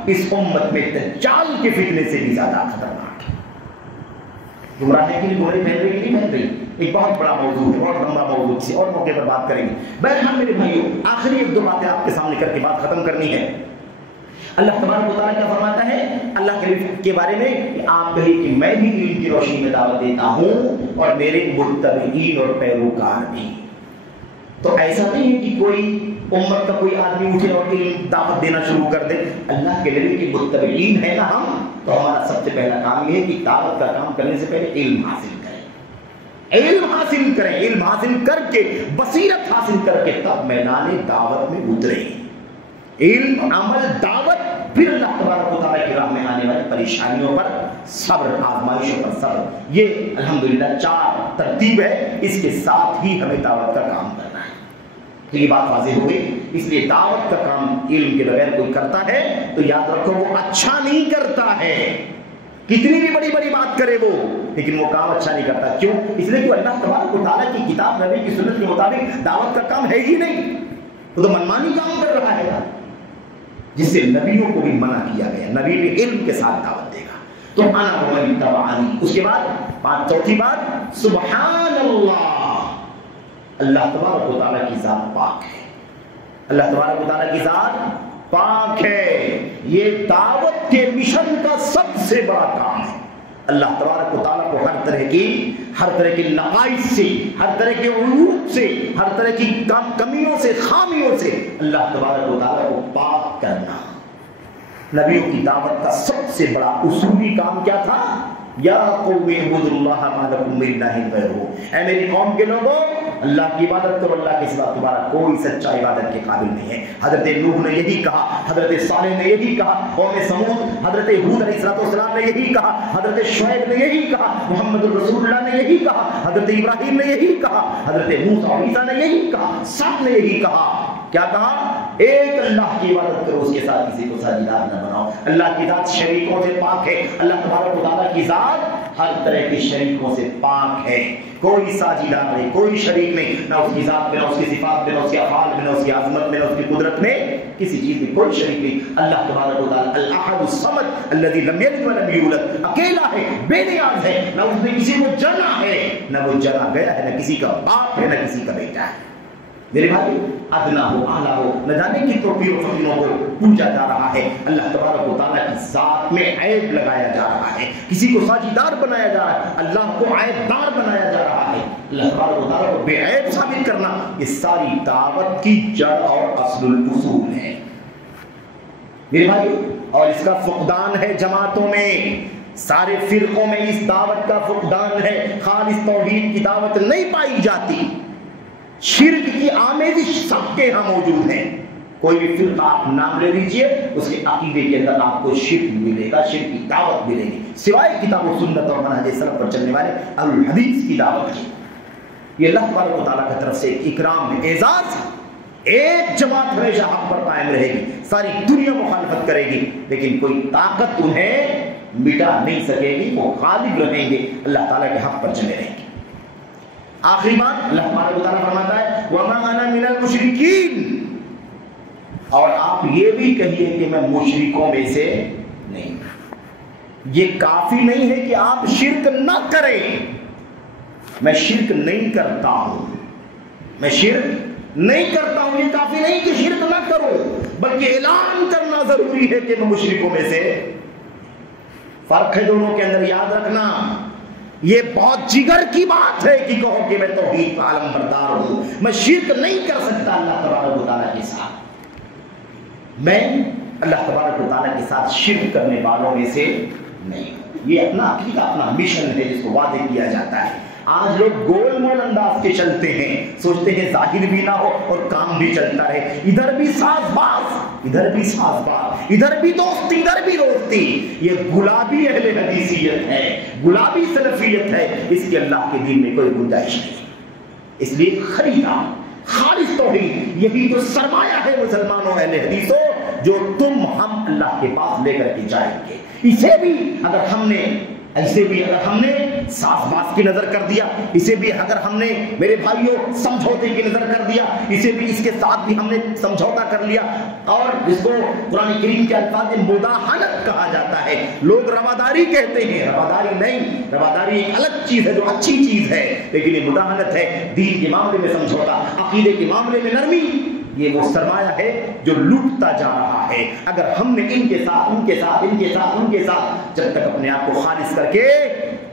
اس امت میں دجال کے فتنے سے بھی زیادہ خطرناک ہے۔ گمراہ ہے کہ نہیں، گمراہی پھیل رہی کہ نہیں پھیل رہی، ایک بہت بڑا موضوع ہے، بہت لمبا موضوع، کسی اور موقع پر بات کریں گے۔ بہرحال میرے بھائیوں، آخری ایک دو باتیں آپ کے سامنے کر کے بات ختم کرنی ہے۔ اللہ تبارک و تعالیٰ کیا فرماتا ہے اللہ کے بارے میں کہ آپ کہیں کہ میں بھی علم کی روشنی میں دعوت دیتا ہوں اور میرے متبعین اور پیروکار بھی۔ تو ایسا نہیں ہے کہ کوئی امت کا کوئی آدمی اٹھے اور علم دعوت دینا شروع کر دے۔ اللہ کے نبی کے متبعین ہے نا ہم، تو ہمارا سب سے پہلا کام یہ ہے کہ دعوت کا کام کرنے سے پہلے علم حاصل کریں، علم حاصل کریں، علم حاصل کر کے بصیرت حاصل کر کے تب میدان دعوت میں اتریں۔ علم، عمل، دعوت، پھر اللہ تبارک و تعالیٰ کی راہ میں آنے والی پریشانیوں پر صبر، آزمائشوں پر صبر۔ یہ الحمدللہ 4 ترتیب ہے، اس کے ساتھ ہی ہمیں دعوت کا کام کرنا ہے۔ تو یہ بات واضح ہو گئی۔ اس لیے دعوت کا کام علم کے بغیر کوئی کرتا ہے تو یاد رکھو وہ اچھا نہیں کرتا ہے، کتنی بھی بڑی بڑی بات کرے وہ، لیکن وہ کام اچھا نہیں کرتا۔ کیوں؟ اس لیے کہ اللہ تبارک و تعالیٰ کی کتاب، نبی کی سنت کے مطابق دعوت کا کام ہے ہی نہیں، وہ تو منمانی کام کر رہا ہے، جس سے نبیوں کو بھی منع کیا گیا۔ نبی بھی علم کے ساتھ دعوت دے گا۔ تو انا ومن تبعنی، اس کے بعد چوتھی بات، سبحان اللہ، اللہ تبارک و تعالیٰ کی ذات پاک ہے، اللہ تبارک و تعالیٰ کی ذات پاک ہے۔ یہ دعوت کے مشن کا سب سے بڑا کام ہے۔ اللہ تبارک و تعالیٰ کو ہر طرح کی نقائص سے، ہر طرح کے عیوب سے، ہر طرح کی کمیوں سے، خامیوں سے اللہ تبارک و تعالیٰ کو پاک کرنا۔ نبیوں کی دعوت کا سب سے بڑا اصولی کام کیا تھا؟ یا قوم اعبدوا اللہ ما لکم من الہ غیرہ، اے میری قوم کے لوگوں اللہ کی عبادت کرو، اللہ کے سوا تمہارا کوئی سچا عبادت کے قابل نہیں ہے۔ حضرت نوح نے یہی کہا، حضرت صالح نے یہی کہا، قوم سمود، حضرت ہود علیہ السلام نے یہی کہا، حضرت شعیب نے یہی کہا، محمد الرسول اللہ نے یہی کہا، حضرت ابراہیم نے یہی کہا، حضرت موسیٰ اور عیسیٰ نے یہی کہا، سب نے یہی کہا۔ کیا کہا؟ ایک اللہ کی عبادت کرو، اس کے ساتھ کسی کو ساجدار نہ بناؤ۔ اللہ کی ذات شریکوں سے پاک ہے، اللہ تبارک و تعالیٰ کی ذات ہر طرح کے شریکوں سے پاک ہے، کوئی ساجدار نہیں، کوئی شریک نہیں، نہ اس کی ذات میں، نہ اس کی صفات میں، نہ اس کے افعال میں، نہ اس کی عظمت میں، نہ اس کی قدرت میں، کسی چیز میں کوئی شریک نہیں۔ اللہ تبارک و تعالیٰ الاحد الصمد الذی لم یلد ولم یولد، اکیلا ہے، بے نیاز ہے، نہ اس نے کسی کو جنا ہے، نہ وہ جنا گیا ہے، نہ کسی کا باپ ہے، نہ کسی کا بیٹا ہے۔ میرے بھائی، ادنا ہو اعلیٰ ہو، نہ جانے کی توپیر و فقیروں کو پوجا جا رہا ہے، اللہ تبارک و تعالیٰ کی ذات میں عیب لگایا جا رہا ہے، کسی کو ساجدار بنایا جا رہا ہے، اللہ کو عیب دار بنایا جا رہا ہے، اللہ تبارک و تعالیٰ کو بے عیب ثابت کرنا، یہ ساری دعوت کی جڑ اور اصل الاصول ہے میرے بھائی۔ اور اس کا فقدان ہے جماعتوں میں، سارے فرقوں میں اس دعوت کا فقدان ہے، خالص توحید کی دعوت نہیں پائی جاتی، شرک کی آمیزش سب کے ہاں موجود ہے۔ کوئی بھی فرقہ آپ نام لے لیجئے، اس کے عقیدے کے اندر آپ کو شرک ملے گا، شرک کی دعوت ملے گی، سوائے کتاب و سنت اور منہج سلف پر چلنے والے اہل الحدیث کی دعوت کی۔ یہ اللہ تبارک و تعالیٰ کی طرف سے ایک اکرام ہے، اعزاز ہے۔ ایک جماعت ہمیشہ حق پر قائم رہے گی، ساری دنیا مخالفت کرے گی، لیکن کوئی طاقت انہیں مٹا نہیں سکے گی، وہ غالب رہیں گے، اللہ تعالیٰ کے حق پر چلے رہیں گے۔ آخری بات، اللہ تبارک و تعالیٰ فرماتا ہے وَمَا أَنَا مِنَ الْمُشْرِكِينَ، اور آپ یہ بھی کہیے کہ میں مشرکوں میں سے نہیں۔ یہ کافی نہیں ہے کہ آپ شرک نہ کریں، میں شرک نہیں کرتا ہوں، میں شرک نہیں کرتا ہوں، یہ کافی نہیں کہ شرک نہ کرو، بلکہ اعلان کرنا ضروری ہے کہ میں مشرکوں میں سے۔ فرق ہے دونوں کے اندر، یاد رکھنا۔ یہ بہت جگر کی بات ہے کہ کہو کہ میں توحید کا علم بردار ہوں، میں شرک نہیں کر سکتا اللہ تبارک و تعالیٰ کے ساتھ، میں اللہ تبارک و تعالیٰ کے ساتھ شرک کرنے والوں میں سے نہیں ہوں۔ یہ اپنا عقیدہ، اپنا مشن ہے جس کو واضح کیا جاتا ہے۔ آج لوگ گول مول انداز کے چلتے ہیں، سوچتے ہیں ظاہر بھی نہ ہو اور کام بھی چلتا رہے، ادھر بھی ساز باز ادھر بھی ساز باز، ادھر بھی دوستی ادھر بھی دوستی۔ یہ گلابی اہل حدیثیت ہے، گلابی سلفیت ہے، اس کے اللہ کے دین میں کوئی گنجائش نہیں۔ اس لیے خریدا خالص توحید، یہی تو سرمایہ ہے مسلمانوں اہل حدیثوں جو تم ہم اللہ کے پاس لے کر کے جائیں گے۔ اسے بھی اگر ہم نے ایسے بھی اگر ہم نے صاف باز کی نظر کر دیا، اسے بھی اگر ہم نے میرے بھائیوں سمجھوتے کی نظر کر دیا، اسے بھی اس کے ساتھ بھی ہم نے سمجھوتا کر لیا، اور جس کو قرآن کریم کے الفاظ میں مداہنت کہا جاتا ہے، لوگ رواداری کہتے ہیں، رواداری نہیں، رواداری ایک الگ چیز ہے جو اچھی چیز ہے، لیکن یہ مداہنت ہے، دین کے معاملے میں سمجھوتا، عقیدے کے معاملے میں نرمی، یہ وہ سرمایہ ہے جو لوٹتا جا رہا ہے۔ اگر ہم نے ان کے ساتھ ان کے ساتھ ان کے ساتھ ان کے ساتھ جب تک اپنے آپ کو خالص کر کے،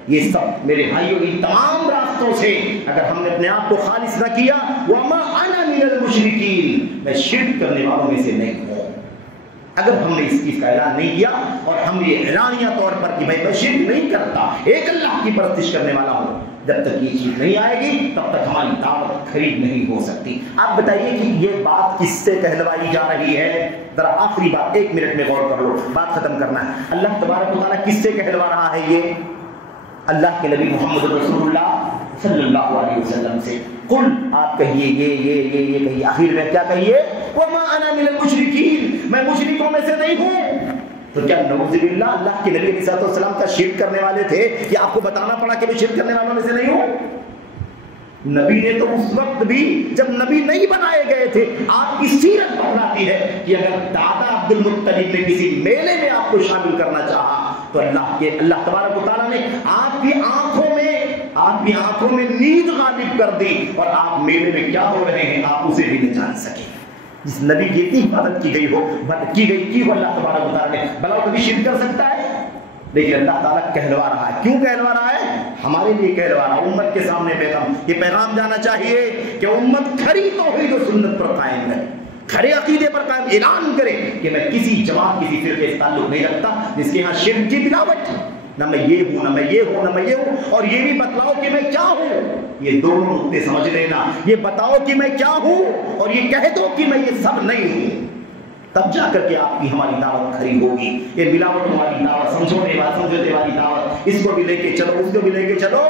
یہ سب میرے بھائیوں ان تمام راستوں سے اگر ہم نے اپنے آپ کو خالص نہ کیا، وَمَا أَنَا مِنَ الْمُشْرِكِينَ، میں شرک کرنے والوں میں سے نہیں ہوں۔ اگر ہم نے اس چیز کا اعلان نہیں کیا اور ہم یہ اعلانیہ طور پر کہ میں شرک نہیں کرتا، ایک اللہ کی پرستش کرنے والا ہوں، جب تک یہ چیز نہیں آئے گی تب تک ہماری دعوت خرید نہیں ہو سکتی۔ آپ بتائیے کہ یہ بات کس سے کہلوائی جا رہی ہے؟ ذرا آخری بات 1 منٹ میں غور کر لو، بات ختم کرنا ہے۔ اللہ تبارک و تعالیٰ کس سے کہلوا رہا ہے؟ یہ اللہ کے نبی محمد رسول اللہ صلی اللہ علیہ وسلم سے۔ قل، آپ کہیے یہ کہیے، آخر میں کیا کہیے؟ وما انا من المشرکین، میں مشرکوں میں سے نہیں ہوں۔ تو کیا نعوذ باللہ اللہ کے نبی علیہ السلام کا شرک کرنے والے تھے کہ آپ کو بتانا پڑا کہ میں شرک کرنے والوں میں سے نہیں ہوں؟ نبی نے تو اس وقت بھی جب نبی نہیں بنائے گئے تھے، آپ کی سیرت بتلاتی ہے کہ اگر دادا عبد المطلب نے کسی میلے میں آپ کو شامل کرنا چاہا تو اللہ تبارک و تعالیٰ نے آپ کی آنکھوں میں نیند غالب کر دی، اور آپ میلے میں کیا ہو رہے ہیں آپ اسے بھی نہ جان سکے۔ جس نبی کی اتنی عبادت کی گئی ہو اللہ تبارک و تعالیٰ نے، بھلا وہ کبھی شرک کر سکتا ہے؟ لیکن اللہ تعالیٰ کہلوا رہا ہے۔ کیوں کہلوا رہا ہے؟ ہمارے لیے کہلوا رہا ہے، امت کے سامنے یہ پیغام جانا چاہیے کہ امت کھری توحید و سنت پر قائم رہے، کھڑے عقیدے پر قائم، اعلان کرے کہ میں کسی جماعت کسی فرقے سے تعلق نہیں رکھتا جس کے ہاں شرک کی ملاوٹ، نہ میں یہ ہوں نہ میں یہ ہوں نہ میں یہ ہوں، اور یہ بھی بتلاؤ کہ میں کیا ہوں۔ یہ دونوں نقطے سمجھ لینا، یہ بتاؤ کہ میں کیا ہوں اور یہ کہہ دو کہ میں یہ سب نہیں ہوں، تب جا کر کے آپ کی ہماری دعوت کھری ہوگی۔ یہ ملاوٹ والی دعوت، سمجھوتے والی دعوت، اس کو بھی لے کے چلو اس کو بھی لے کے چلو،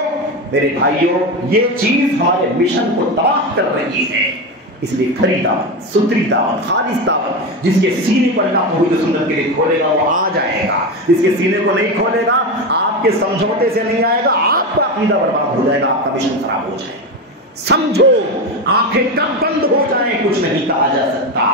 میرے بھائیوں یہ چیز ہمارے مشن کو تباہ کر رہی ہے۔ اس لیے کھری دعوت، ستری دعوت، خالص دعوت، جس کے سینے پر اللہ توحید و سنت کے لیے کھولے گا وہ آ جائے گا، جس کے سینے کو نہیں کھولے گا، آپ کے سمجھوتے سے نہیں آئے گا، آپ کا عقیدہ برباد ہو جائے گا، آپ کا مشن خراب ہو جائے گا۔ سمجھو، آنکھیں کب بند ہو جائیں کچھ نہیں کہا جا سکتا۔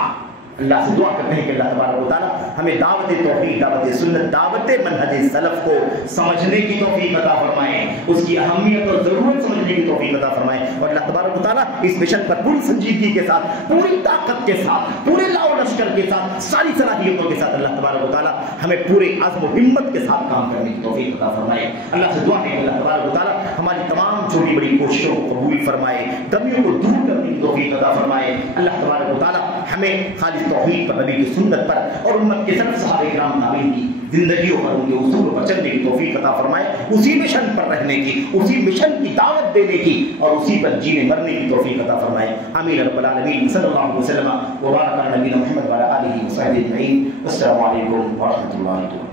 اللہ سے دعا کرتے ہیں کہ اللہ تبارک و تعالیٰ ہمیں دعوت توحید، دعوت سنت، دعوت منہج سلف کو سمجھنے کی توفیق عطا فرمائے، اس کی اہمیت اور ضرورت سمجھنے کی توفیق عطا فرمائے، اور اللہ تبارک و تعالیٰ اس مشن پر پوری سنجیدگی کے ساتھ، پوری طاقت کے ساتھ، پورے لاؤ لشکر کے ساتھ، ساری صلاحیتوں کے ساتھ اللہ تبارک و تعالیٰ ہمیں پورے عزم و ہمت کے ساتھ کام کرنے کی توفیق عطا فرمائے۔ اللہ سے دعا ہے کہ اللہ تبارک و تعالیٰ ہماری تمام چھوٹی بڑی کوششوں کو قبول فرمائے، کمیوں کو دور کرنے کی توفیق عطا فرمائے۔ اللہ تبارک و تعالیٰ ہمیں خالص توحید پر، نبی کی سنت پر اور امت کے سب صحابہ کرام تابعین کی زندگیوں پر، ان کے اصول پر چلنے کی توفیق عطا فرمائے، اسی مشن پر رہنے کی، اسی مشن کی دعوت دینے کی اور اسی پر جینے مرنے کی توفیق عطا فرمائے۔ آمین رب العالمین۔ صلی اللہ علیہ وسلم وبارک علی نبینا محمد وعلی آلہ وصحبہ اجمعین۔ السلام علیکم ورحمۃ اللہ وبرکاتہ۔